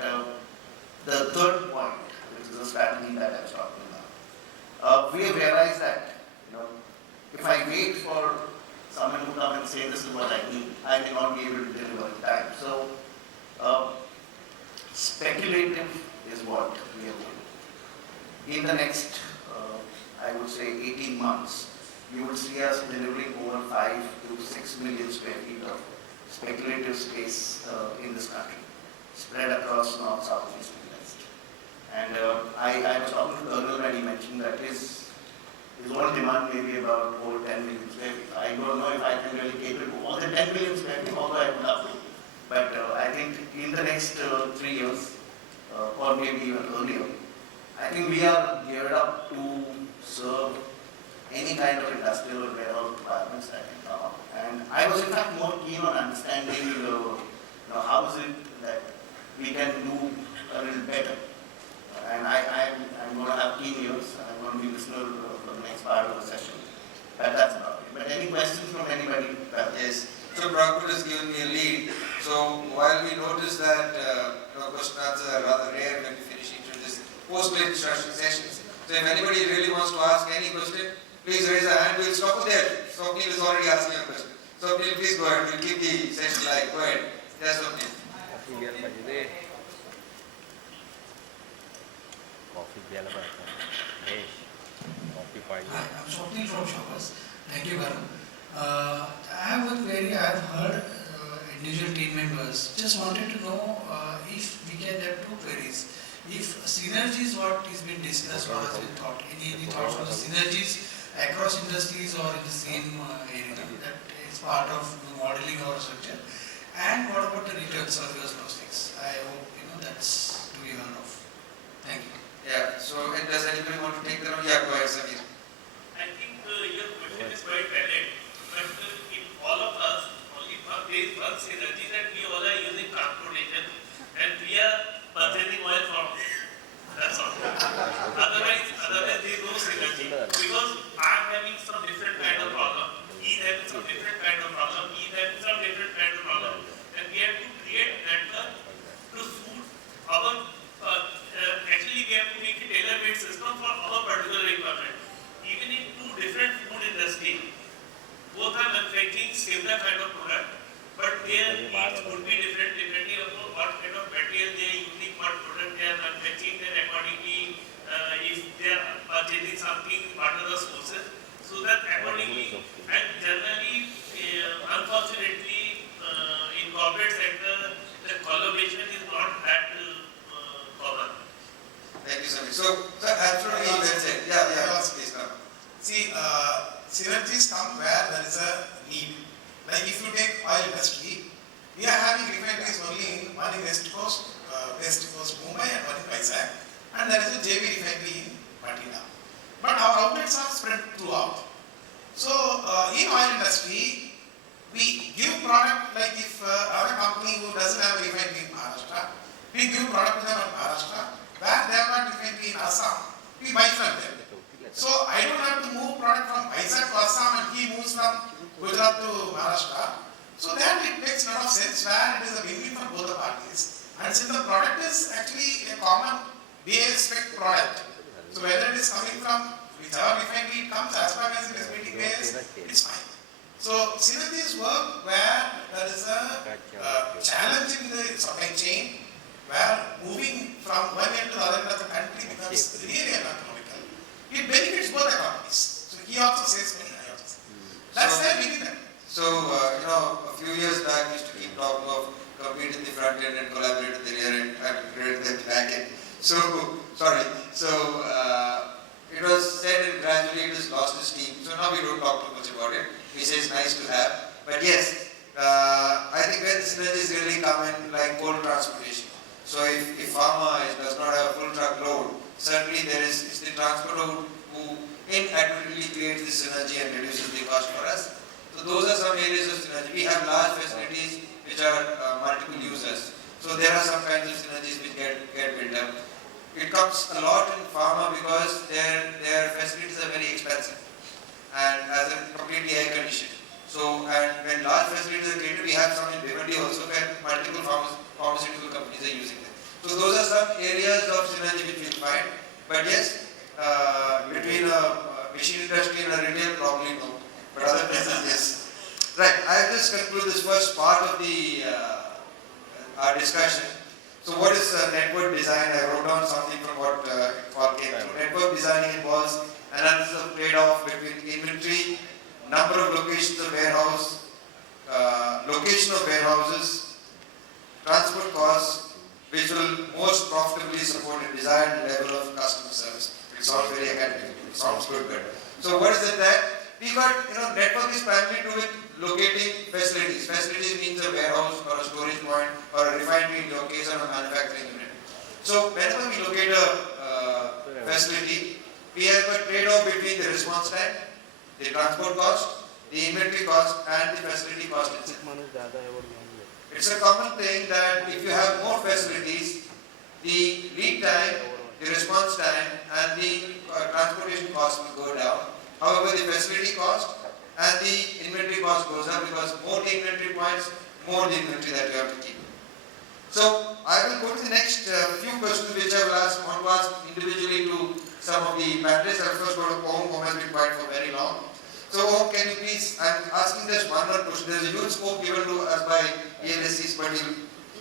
the third point, which is the strategy that I was talking about, we have realized that if I wait for someone to come and say this is what I need, I may not be able to deliver in time. So speculative is what we are doing. In the next, I would say 18 months, you will see us delivering over 5 to 6 million square feet of speculative space in this country, spread across north, south, east, and west. And I was talking to Colonel when he mentioned that his own demand may be about over 10 million square feet. I don't know if I can really cater to all the 10 million square feet, although I would love to. But I think in the next 3 years, or maybe even earlier, I think we are geared up to serve any kind of industrial or warehouse requirements that can come up. And I was in fact more keen on understanding how is it that we can do a little better. And I'm going to have keen ears, and I'm going to be listener for the next part of the session. But that's about it. But any questions from anybody? Yes. So Prakrut has given me a lead. So while we notice that question answers are rather rare when we finish each of these post-play instruction sessions. So if anybody really wants to ask any question, please raise a hand. We'll stop it there. Swapnil is already asking a question. So please go ahead. We'll keep the session live. Go ahead. Yes, Swapnil. Hi, I'm Swapnil from Shoppers. Thank you, Varun. I have one query. I have heard individual team members. Just wanted to know if we can have two queries. If synergy is what is being discussed or has been thought, any thoughts on the synergies across industries or in the same area that is part of modeling our structure? And what about the returns or reverse logistics? I hope that's to be heard of. Thank you. Yeah, so does anybody want to take that on? Yeah, go ahead, Samir. I think your question is quite valid, but in all of us, only there is one synergy that we all are using transportation and we are purchasing oil from it. That's all. Otherwise there is no synergy because I am having some different kind of problem, he is having some different kind of problem, he is having some different kind of problem, and we have to create network to suit our actually we have to make a tailor-made system for our particular requirement. Even in two different food industries, both are manufacturing similar kind of product, but their needs would be different depending on what kind of material they are using, what product they are manufacturing, then accordingly if they are purchasing something, what are the sources, so that accordingly, and generally unfortunately in corporate sector the collaboration is not that common. Thank you, Samir. So absolutely well said. we buy from them. So I don't have to move product from Pfizer to Assam and he moves from Gujarat to Maharashtra. So then it makes a lot of sense where it is a win-win for both the parties. And since the product is actually a common BA spec product, so whether it is coming from whichever refinery it comes, as long as it is meeting BAS, it's fine. So synergies work where there is a challenge in the supply chain, where moving from one end to the other end of the country becomes really uneconomical. It benefits both economies. So he also saves money, I also say. That's their winning there. So, a few years back we used to keep talking of compete in the front end and collaborate in the rear end and create the back end. So, it was said and gradually it has lost its steam. So now we don't talk too much about it. We say it's nice to have. But yes, I think where the synergies really come in, like coal transportation. So if pharma does not have a full truck load, certainly it's the transporter who inadvertently creates the synergy and reduces the cost for us. So those are some areas of synergy. We have large facilities which are multiple users. So there are some kinds of synergies which get built up. It comes a lot in pharma because their facilities are very expensive and as a completely air conditioned. So and when large facilities are created, we have some in Bhiwandi also where multiple pharmaceutical companies are using them. So those are some areas of synergy which we'll find. But yes, between a machine industry and a retail, probably no. But other places, yes. Right, I will just conclude this first part of the our discussion. So what is network design? I wrote down something from what all came through. Network designing involves analysis of trade-off between inventory, number of locations of warehouse, location of warehouses, transport costs, which will most profitably support a desired level of customer service. It sounds very academic. It sounds good, but so what is it that? We got, network is primarily to do with locating facilities. Facilities means a warehouse or a storage point or a refinery in your case or a manufacturing unit. So whenever we locate a facility, we have a trade-off between the response time, the transport cost, the inventory cost and the facility cost itself. It's a common thing that if you have more facilities, the lead time, the response time and the transportation cost will go down. However, the facility cost and the inventory cost goes up because more the inventory points, more the inventory that you have to keep. So, I will go to the next few questions which I will want to ask individually to some of the panelists. I will first go to Om, who has been quiet for very long. So, Om, can you please, I am asking just one more question. There is a huge scope given to us by ELSCs, but you will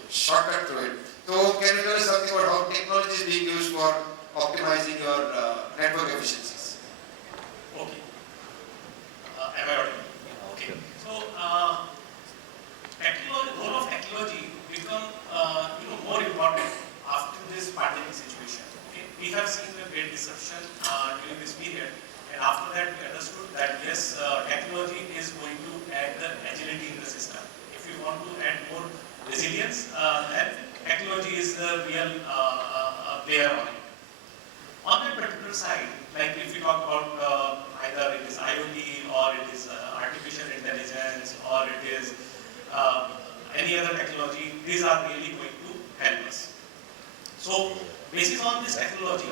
shortcut through it. So, can you tell us something about how technology is being used for optimizing your network efficiencies? Okay. Am I audible? Okay. So, role of technology become more important after this pandemic situation. Okay. We have seen a great disruption during this period, and after that we understood that yes, technology is going to add the agility in the system. If you want to add more resilience, then technology is the real player on it. On that particular side, like if you talk about either it is IoT or it is artificial intelligence or it is any other technology, these are really going to help us. So, based on this technology,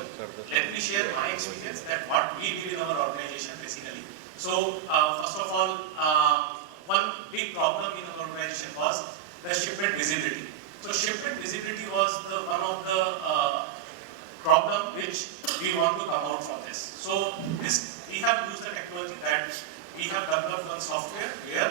let me share my experience that what we did in our organization basically. So, first of all, one big problem in our organization was the shipment visibility. So, shipment visibility was one of the problem which we want to come out from this. So we have used the technology that we have developed one software where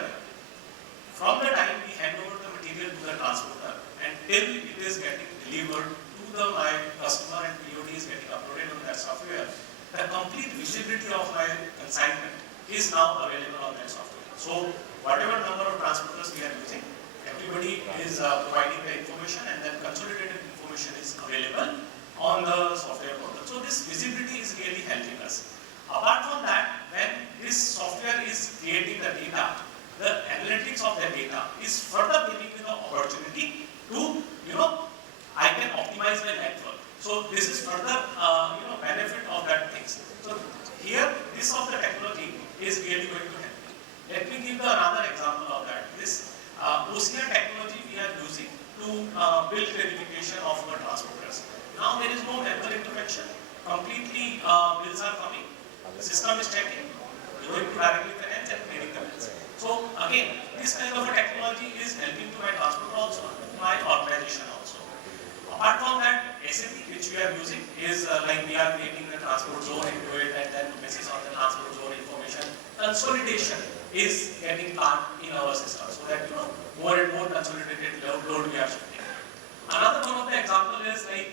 from the time we hand over the material to the transporter and till it is getting delivered to my customer and POD is getting uploaded on that software, the complete visibility of my consignment is now available on that software. So whatever number of transporters we are using, everybody is providing the information and then consolidated information is available on the software portal. So this visibility is really helping us. Apart from that, when this software is creating the data, the analytics of the data is further giving me the opportunity to, I can optimize my network. So this is further, benefit of that things. So here, this of the technology is really going to help me. Let me give another example of that. This OCR technology we are using to build verification of our transporters. Now there is no manual intervention. Completely bills are coming, the system is checking, going to directly finance and paying the bills. So again, this kind of a technology is helping to my transport also, my organization also. Apart from that, SAP which we are using is like we are creating a transport zone into it, and then basis on the transport zone information, consolidation is getting done in our system, so that more and more consolidated load we are shifting. Another one of the example is like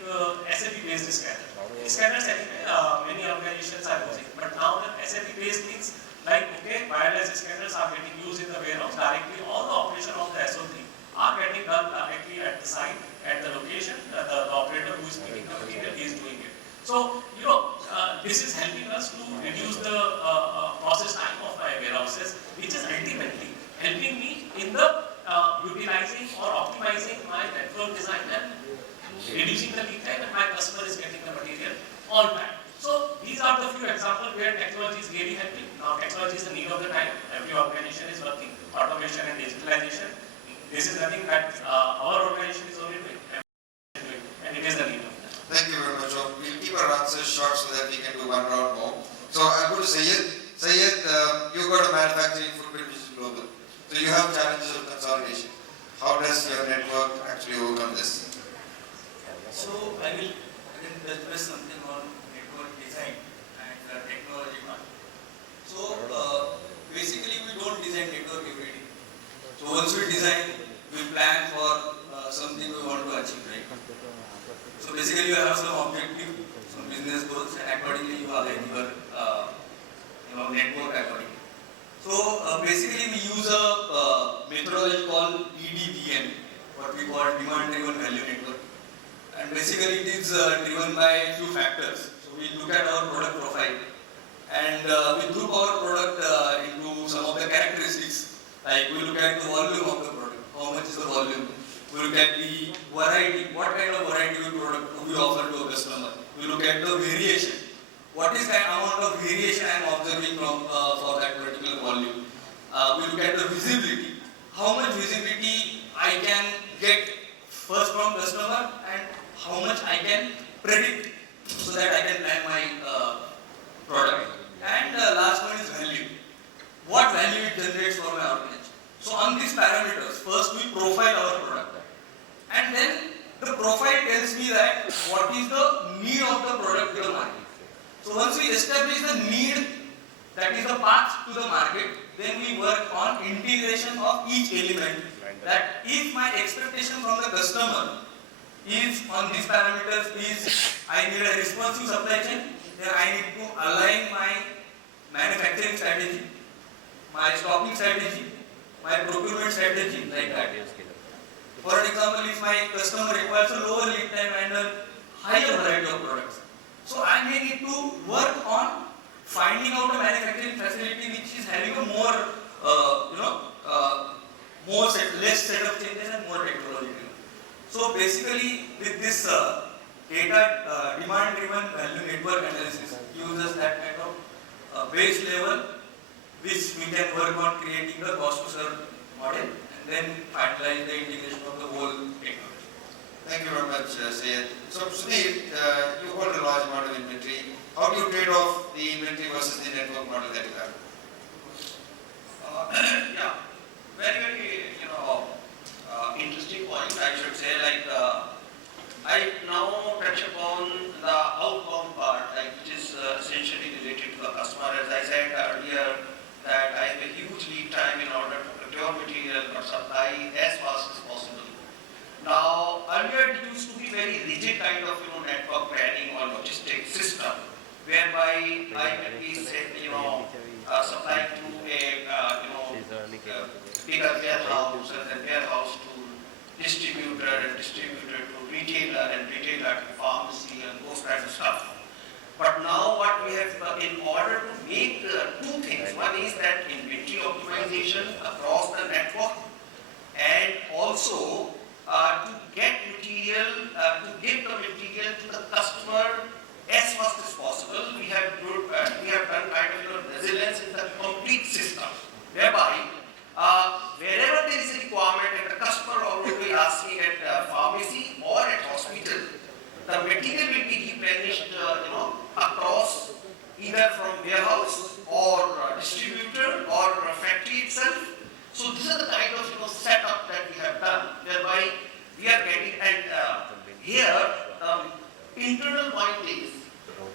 SAP based scanner. Scanners anyway, many organizations are using, but now the SAP based means like wireless scanners are getting used in the warehouse directly. All the operation of the SO3 are getting done directly at the site, at the location. The operator who is picking the material is doing it. So this is helping us to reduce the process time of my warehouses, which is ultimately helping me in the utilizing or optimizing my network design and reducing the lead time, and my customer is getting the material on time. So these are the few examples where technology is really helping. Now technology is the need of the time. Every organization is working, automation and digitalization. This is nothing that our organization is only doing, and it is the need of the time. Thank you very much. We'll keep our answers short so that we can do one round more. So I'll go to Sayyad. Sayyad, you've got a manufacturing footprint which is global. So you have challenges of consolidation. How does your network actually overcome this? So I will discuss something on network design and technology part. So basically we don't design network every day. So once we design, we plan for something we want to achieve, right? So basically you have some objective, some business goals, and accordingly you align your network accordingly. So basically we use a methodology called EDVN, what we call demand driven value network. And basically it is driven by few factors. So we look at our product profile, and we group our product into some of the characteristics. Like we look at the volume of the product, how much is the volume. We look at the variety, what kind of variety of product we offer to a customer. We look at the variation. What is the amount of variation I am observing for that particular volume? We look at the visibility. How much visibility I can get first from customer, and how much I can predict so that I can plan my product. And last one is value. What value it generates for my organization. So on these parameters, first we profile our product. And then the profile tells me that what is the need of the product to the market. So once we establish the need, that is the path to the market, then we work on integration of each element. That if my expectation from the customer is on these parameters is I need a responsive supply chain, then I need to align my manufacturing strategy, my stocking strategy, my procurement strategy, like that. For example, if my customer requires a lower lead time and a higher variety of products, so I may need to work on finding out a manufacturing facility which is having a less set of changes and more technology. So basically, with this data demand-driven value network analysis, uses that kind of base level, which we can work on creating the cost to serve model, and then finalize the integration of the whole technology. Thank you very much, Sayyad. So Sudhir, you hold a large amount of inventory. How do you trade off the inventory versus the network model that you have? Yeah, very interesting point. I should say, like I now touch upon the outbound part, which is essentially related to the customer. As I said earlier, that I have a huge lead time in order to procure material or supply as fast as possible. Now, earlier it used to be very rigid kind of network planning or logistics system, whereby I can be supplying to a bigger warehouse, and then warehouse to distributor, and distributor to retailer, and retailer to pharmacy, and those kinds of stuff. But now what we have, in order to make two things, one is that inventory optimization across the network, and also to get material, to give the material to the customer as fast as possible. We have done kind of resilience in the complete system, whereby wherever there is a requirement and the customer already asking at pharmacy or at hospital, the material will be replenished across either from warehouse or distributor or factory itself. So this is the kind of setup that we have done, whereby we are getting, and here internal point is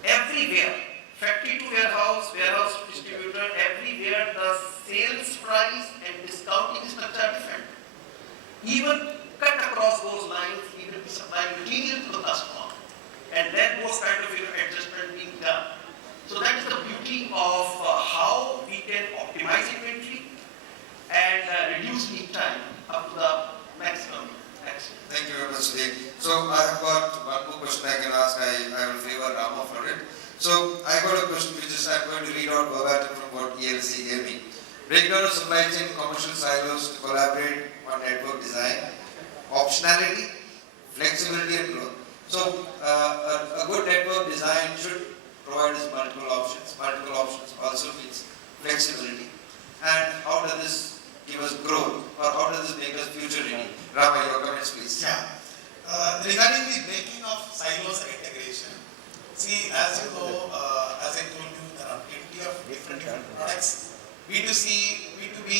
everywhere, factory to warehouse, warehouse to distributor, everywhere the sales price and discounting structure are different. Even cut across those lines, even we supply material to the customer, and then those kind of adjustment being done. So that is the beauty of how we can optimize inventory and reduce lead time up to the maximum. Thank you very much, Sudhir. So I have got one more question I can ask. I will favor Rama for it. So I got a question which is I'm going to read out verbatim from what ELSC gave me. Breakdown of supply chain commercial silos to collaborate on network design, optionality, flexibility and growth. So a good network design should provide us multiple options. Multiple options also means flexibility. And how does this give us growth, or how does this make us future ready? Rama, your comments please. Yeah. Regarding the breaking of silos and integration, see, as you know, as I told you, there are plenty of different products, B2C, B2B,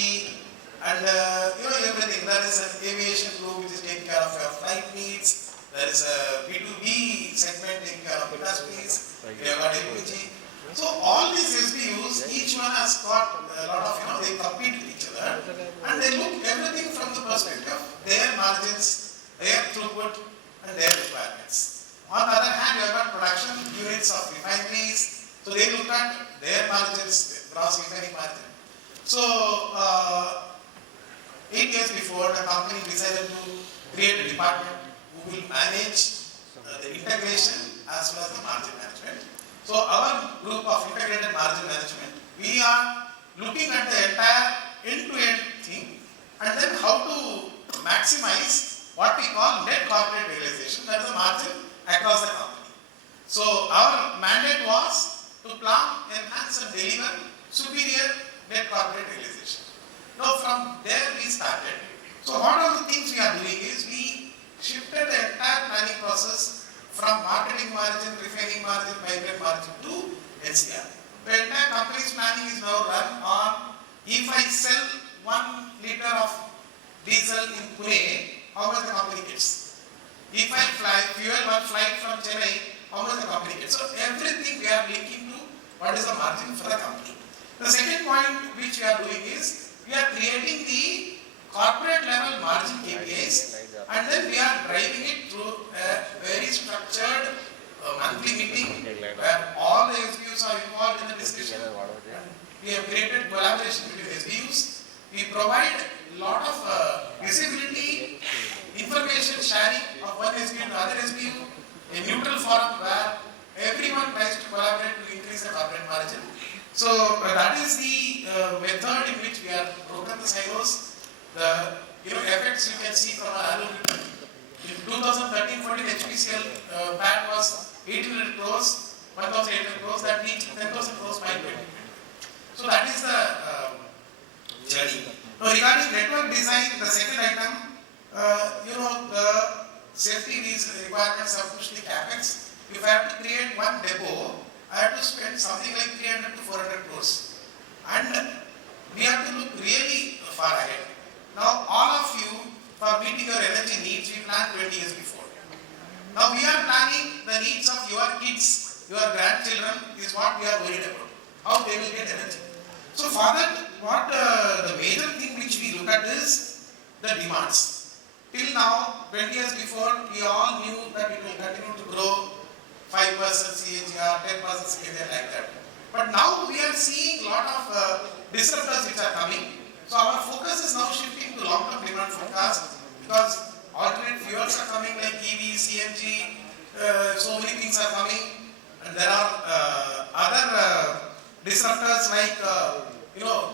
and everything. There is an aviation group which is taking care of your flight needs. There is a B2B segment taking care of industries. We have got LPG. So all these SBUs, each one has got a lot of, they compete with each other, and they look everything from the perspective of their margins, their throughput, and their requirements. On the other hand, you have got production units of refineries, so they look at their margins, gross refining margin. So 8 years before, the company decided to create a department who will manage the integration as well as the margin management. So our group of integrated margin management, we are looking at the entire end-to-end thing, and then how to maximize what we call net corporate realization, that is the margin across the company. So our mandate was to plan, enhance and deliver superior net corporate realization. Now from there we started. So what are the things we are doing is we shifted the entire planning process from marketing margin, refining margin, pipeline margin to NCR. The entire company's planning is now run on if I sell 1 liter of diesel in Pune, how much the company gets? If I fuel one flight from Chennai, how much the company gets? So everything we are linking to what is the margin for the company. The second point which we are doing is we are creating the corporate level margin KPIs, and then we are driving it through a very structured monthly meeting where all the SBUs are involved in the discussion. We have created collaboration between SBUs. We provide a lot of visibility, information sharing of one SBU to other SBU, a neutral forum where everyone tries to collaborate to increase the corporate margin. So that is the method in which we have broken the silos. The effects you can see from our annual report. In 2013-14 HPCL PAT was 1,800 crores, 1,800 crores, that reached 10,000 crores by 2020. So that is the journey. Now regarding network design, the second item, the safety requirements have pushed the capex. If I have to create one depot, I have to spend something like 300 to 400 crores. And we have to look really far ahead. Now all of you, for meeting your energy needs, we planned 20 years before. Now we are planning the needs of your kids, your grandchildren is what we are worried about. How they will get energy. So for that, what the major thing which we look at is the demands. Till now, 20 years before, we all knew that it will continue to grow 5% CAGR, 10% CAGR like that. But now we are seeing a lot of disruptors which are coming. So our focus is now shifting to long-term demand forecast because alternate fuels are coming like EV, CNG, so many things are coming, and there are other disruptors like the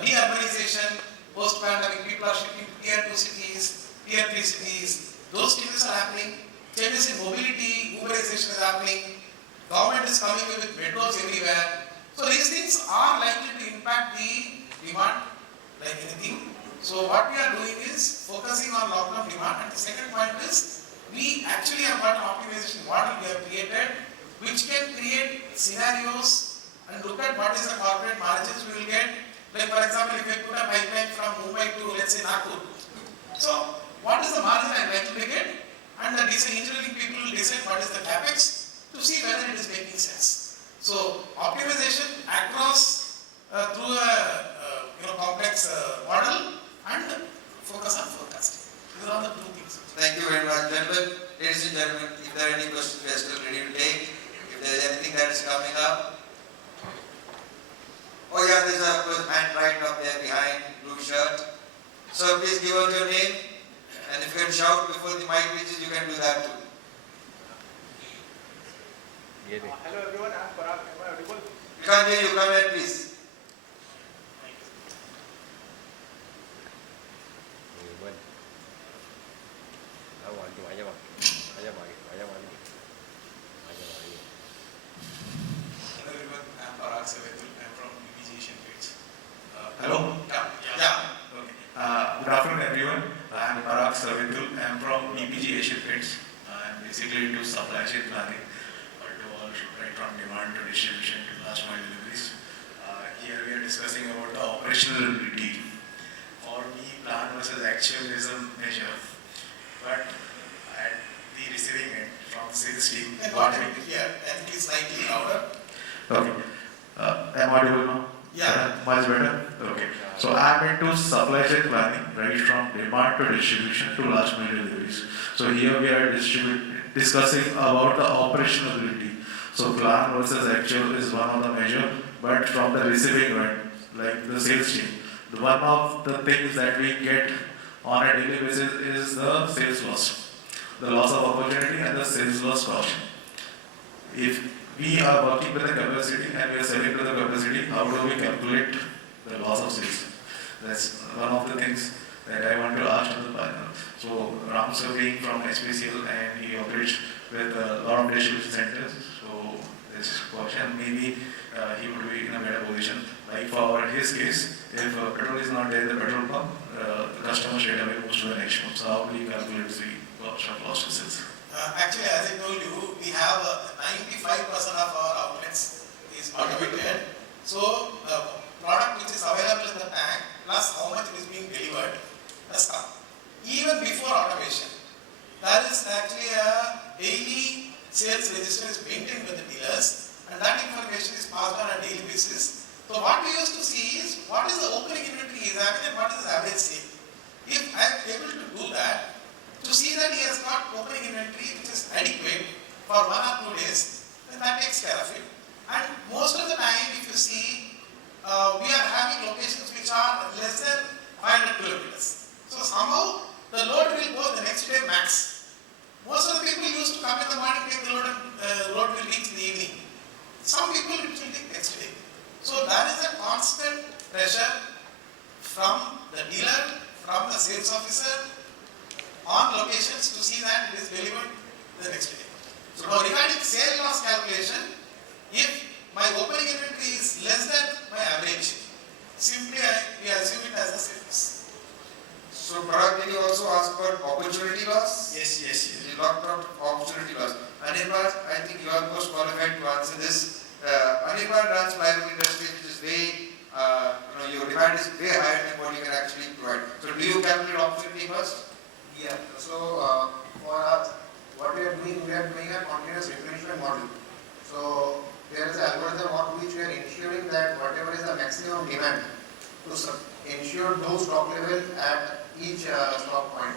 de-urbanization, post-pandemic, people are shifting to tier 2 cities, tier 3 cities, those changes are happening, changes in mobility, Uberization is happening, government is coming with metros everywhere. So these things are likely to impact the demand like anything. So what we are doing is focusing on long-term demand, and the second point is we actually have got an optimization model we have created which can create scenarios and and look at what is the corporate margins we will get. Like for example, if we put a pipeline from Mumbai to let's say Nagpur. So what is the margin I am likely to get? And the engineering people will decide what is the capex to see whether it is making sense. So optimization across through a complex model and focus on forecasting. These are the two things. Thank you very much, gentlemen. Ladies and gentlemen, if there are any questions, we are still ready to take. If there is anything that is coming up. Oh yeah, there's a hand right up there behind, blue shirt. So please give us your name, and if you can shout before the mic reaches, you can do that too. Hello everyone, I am Parag. Am I audible? We can't hear you, come ahead please. Hello everyone, I am Parag Savetul. I am from EPG Asian Paints. Hello? Yeah. Okay. Good afternoon everyone. I am Parag Savetul. I am from EPG Asian Paints. I am basically into supply chain planning. Right from demand to distribution to last mile deliveries. Here we are discussing about the operationality. For me, plan versus actual is a measure. But at the receiving end, from sales team, And what I did here, and it is slightly louder. Okay. Am I audible now? Yeah. Much better? Okay. So I am into supply chain planning, right from demand to distribution to last mile deliveries. So here we are discussing about the operationality. So plan versus actual is one of the measure, but from the receiving end, like the sales team, one of the things that we get on a daily basis is the sales loss, the loss of opportunity and the sales loss cost. If we are working with the capacity and we are selling to the capacity, how do we calculate the loss of sales? That's one of the things that I want to ask on the panel. So Ram sir being from HPCL and he operates with a lot of distribution centers. So this question maybe he would be in a better position. Like for his case, if petrol is not there in the petrol pump, the customer straight away moves to the next one. So how do we calculate the cost of loss of sales? Actually, as I told you, we have 95% of our outlets is automated. So the product which is available in the tank plus how much is being delivered has come. Even before automation, there is actually a daily sales register is maintained with the dealers, and that information is passed on a daily basis. So what we used to see is what is the opening inventory is having and what is the average sale. If I am able to do that, to see that he has got opening inventory which is adequate for 1 or 2 days, then that takes care of it. And most of the time, if you see, we are having locations which are less than 500 kilometers. So somehow the load will go the next day max. Most of the people used to come in the morning, take the load, and load will reach in the evening. Some people it will take next day. So there is a constant pressure from the dealer, from the sales officer on locations to see that it is delivered the next day. So now regarding sale loss calculation, if my opening inventory is less than my average, simply we assume it as a sales. So Parag, did you also ask about opportunity loss? Yes. You talked about opportunity loss. Anirban, I think you are most qualified to answer this. Anirban runs plywood industry, which is way, your demand is way higher than what you can actually provide. So do you calculate opportunity first? Yeah, so for us, what we are doing a continuous replenishment model. So there is an algorithm on which we are ensuring that whatever is the maximum demand to ensure those stock level at each stock point.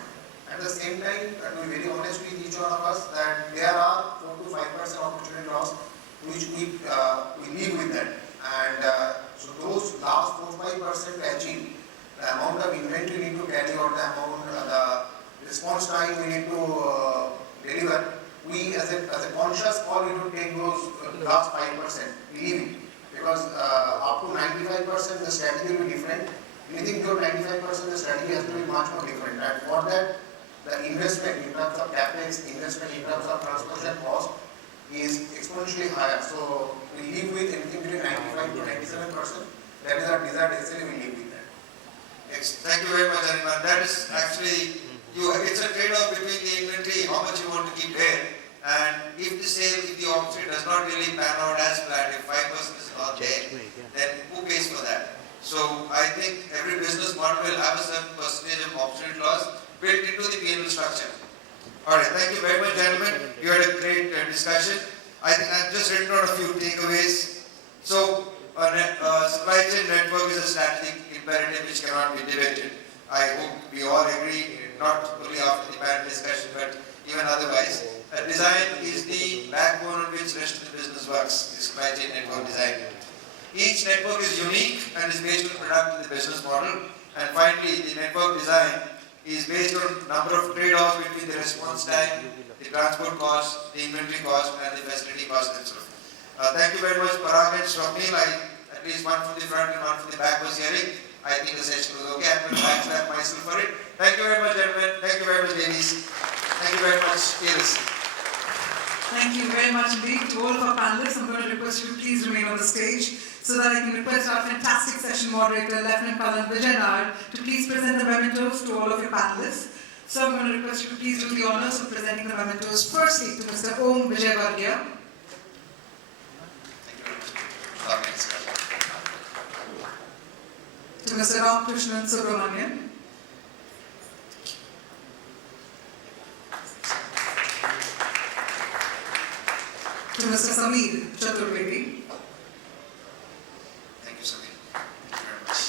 At the same time, to be very honest with each one of us, that there are 4 to 5% opportunity loss which we live with that. And so those last 4 to 5% to achieve, the amount of inventory we need to carry out, the amount, the response time we need to deliver, we as a conscious call we need to take those last 5%, we leave it. Because up to 95% the strategy will be different. Anything beyond 95% the strategy has to be much more different. And for that, the investment in terms of capex, investment in terms of transportation cost is exponentially higher. So we live with anything between 95 to 97%. That is our desired SLA, we live with that. Yes, thank you very much, Anirban. That is actually, it's a trade-off between the inventory, how much you want to keep there, and if the opportunity does not really pan out as planned, if 5% is not there, think every business model will have a certain percentage of optional clause built into the P&L structure. Alright, thank you very much, gentlemen. You had a great discussion. I think I've just written down a few takeaways. So, supply chain network is a strategic imperative which cannot be debated. I hope we all agree, not only after the panel discussion, but even otherwise. Design is the backbone on which the rest of the business works, the supply chain network design. Each network is unique and is based on product and the business model. And finally, the network design is based on number of trade-offs between the response time, the transport cost, the inventory cost, and the facility cost and so on. Thank you very much, Parag and Swapnil. At least one from the front and one from the back was hearing. I think the session was okay. I'm going to backslap myself for it. Thank you very much, gentlemen. Thank you very much, ladies. Thank you very much, ELSC. Thank you very much indeed to all of our panelists. I'm going to request you to please remain on the stage so that I can request our fantastic session moderator, Lieutenant Colonel Vijay Nair, to please present the mementos to all of your panelists. So I'm going to request you to please do the honors of presenting the mementos firstly to Mr. Om Vijayvargiya. To Mr. Ramakrishnan Subramanian. To Mr. Samir Chaturvedi. Thank you, Samir. Thank you very much.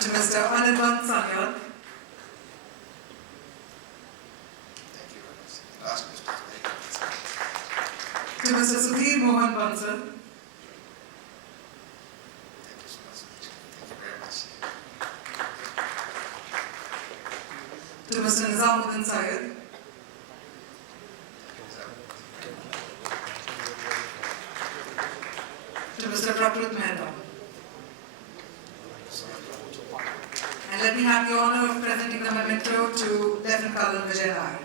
To Mr. Anirban Sanyal. Thank you very much. The last question is very good. To Mr. Sudhir Mohan Bansal. Thank you so much. Thank you very much. To Mr. Nizamuddin Sayyad. To Mr. Prakrut Mehta. And let me have the honor of presenting the memento to Lieutenant Colonel Vijay Nair.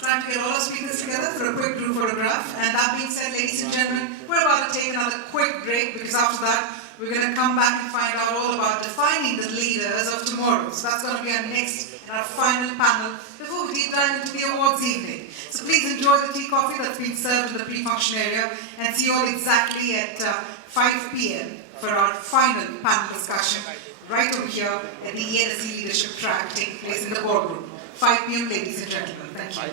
Trying to get all our speakers together for a quick group photograph. And that being said, ladies and gentlemen, we're about to take another quick break because after that, we're going to come back and find out all about defining the leaders of tomorrow. So that's going to be our next and our final panel before we deep dive into the awards evening. So please enjoy the tea coffee that's being served in the pre-function area and see you all exactly at 5 p.m. for our final panel discussion right over here at the ELSC leadership track taking place in the boardroom. 5 p.m. ladies and gentlemen. Thank you.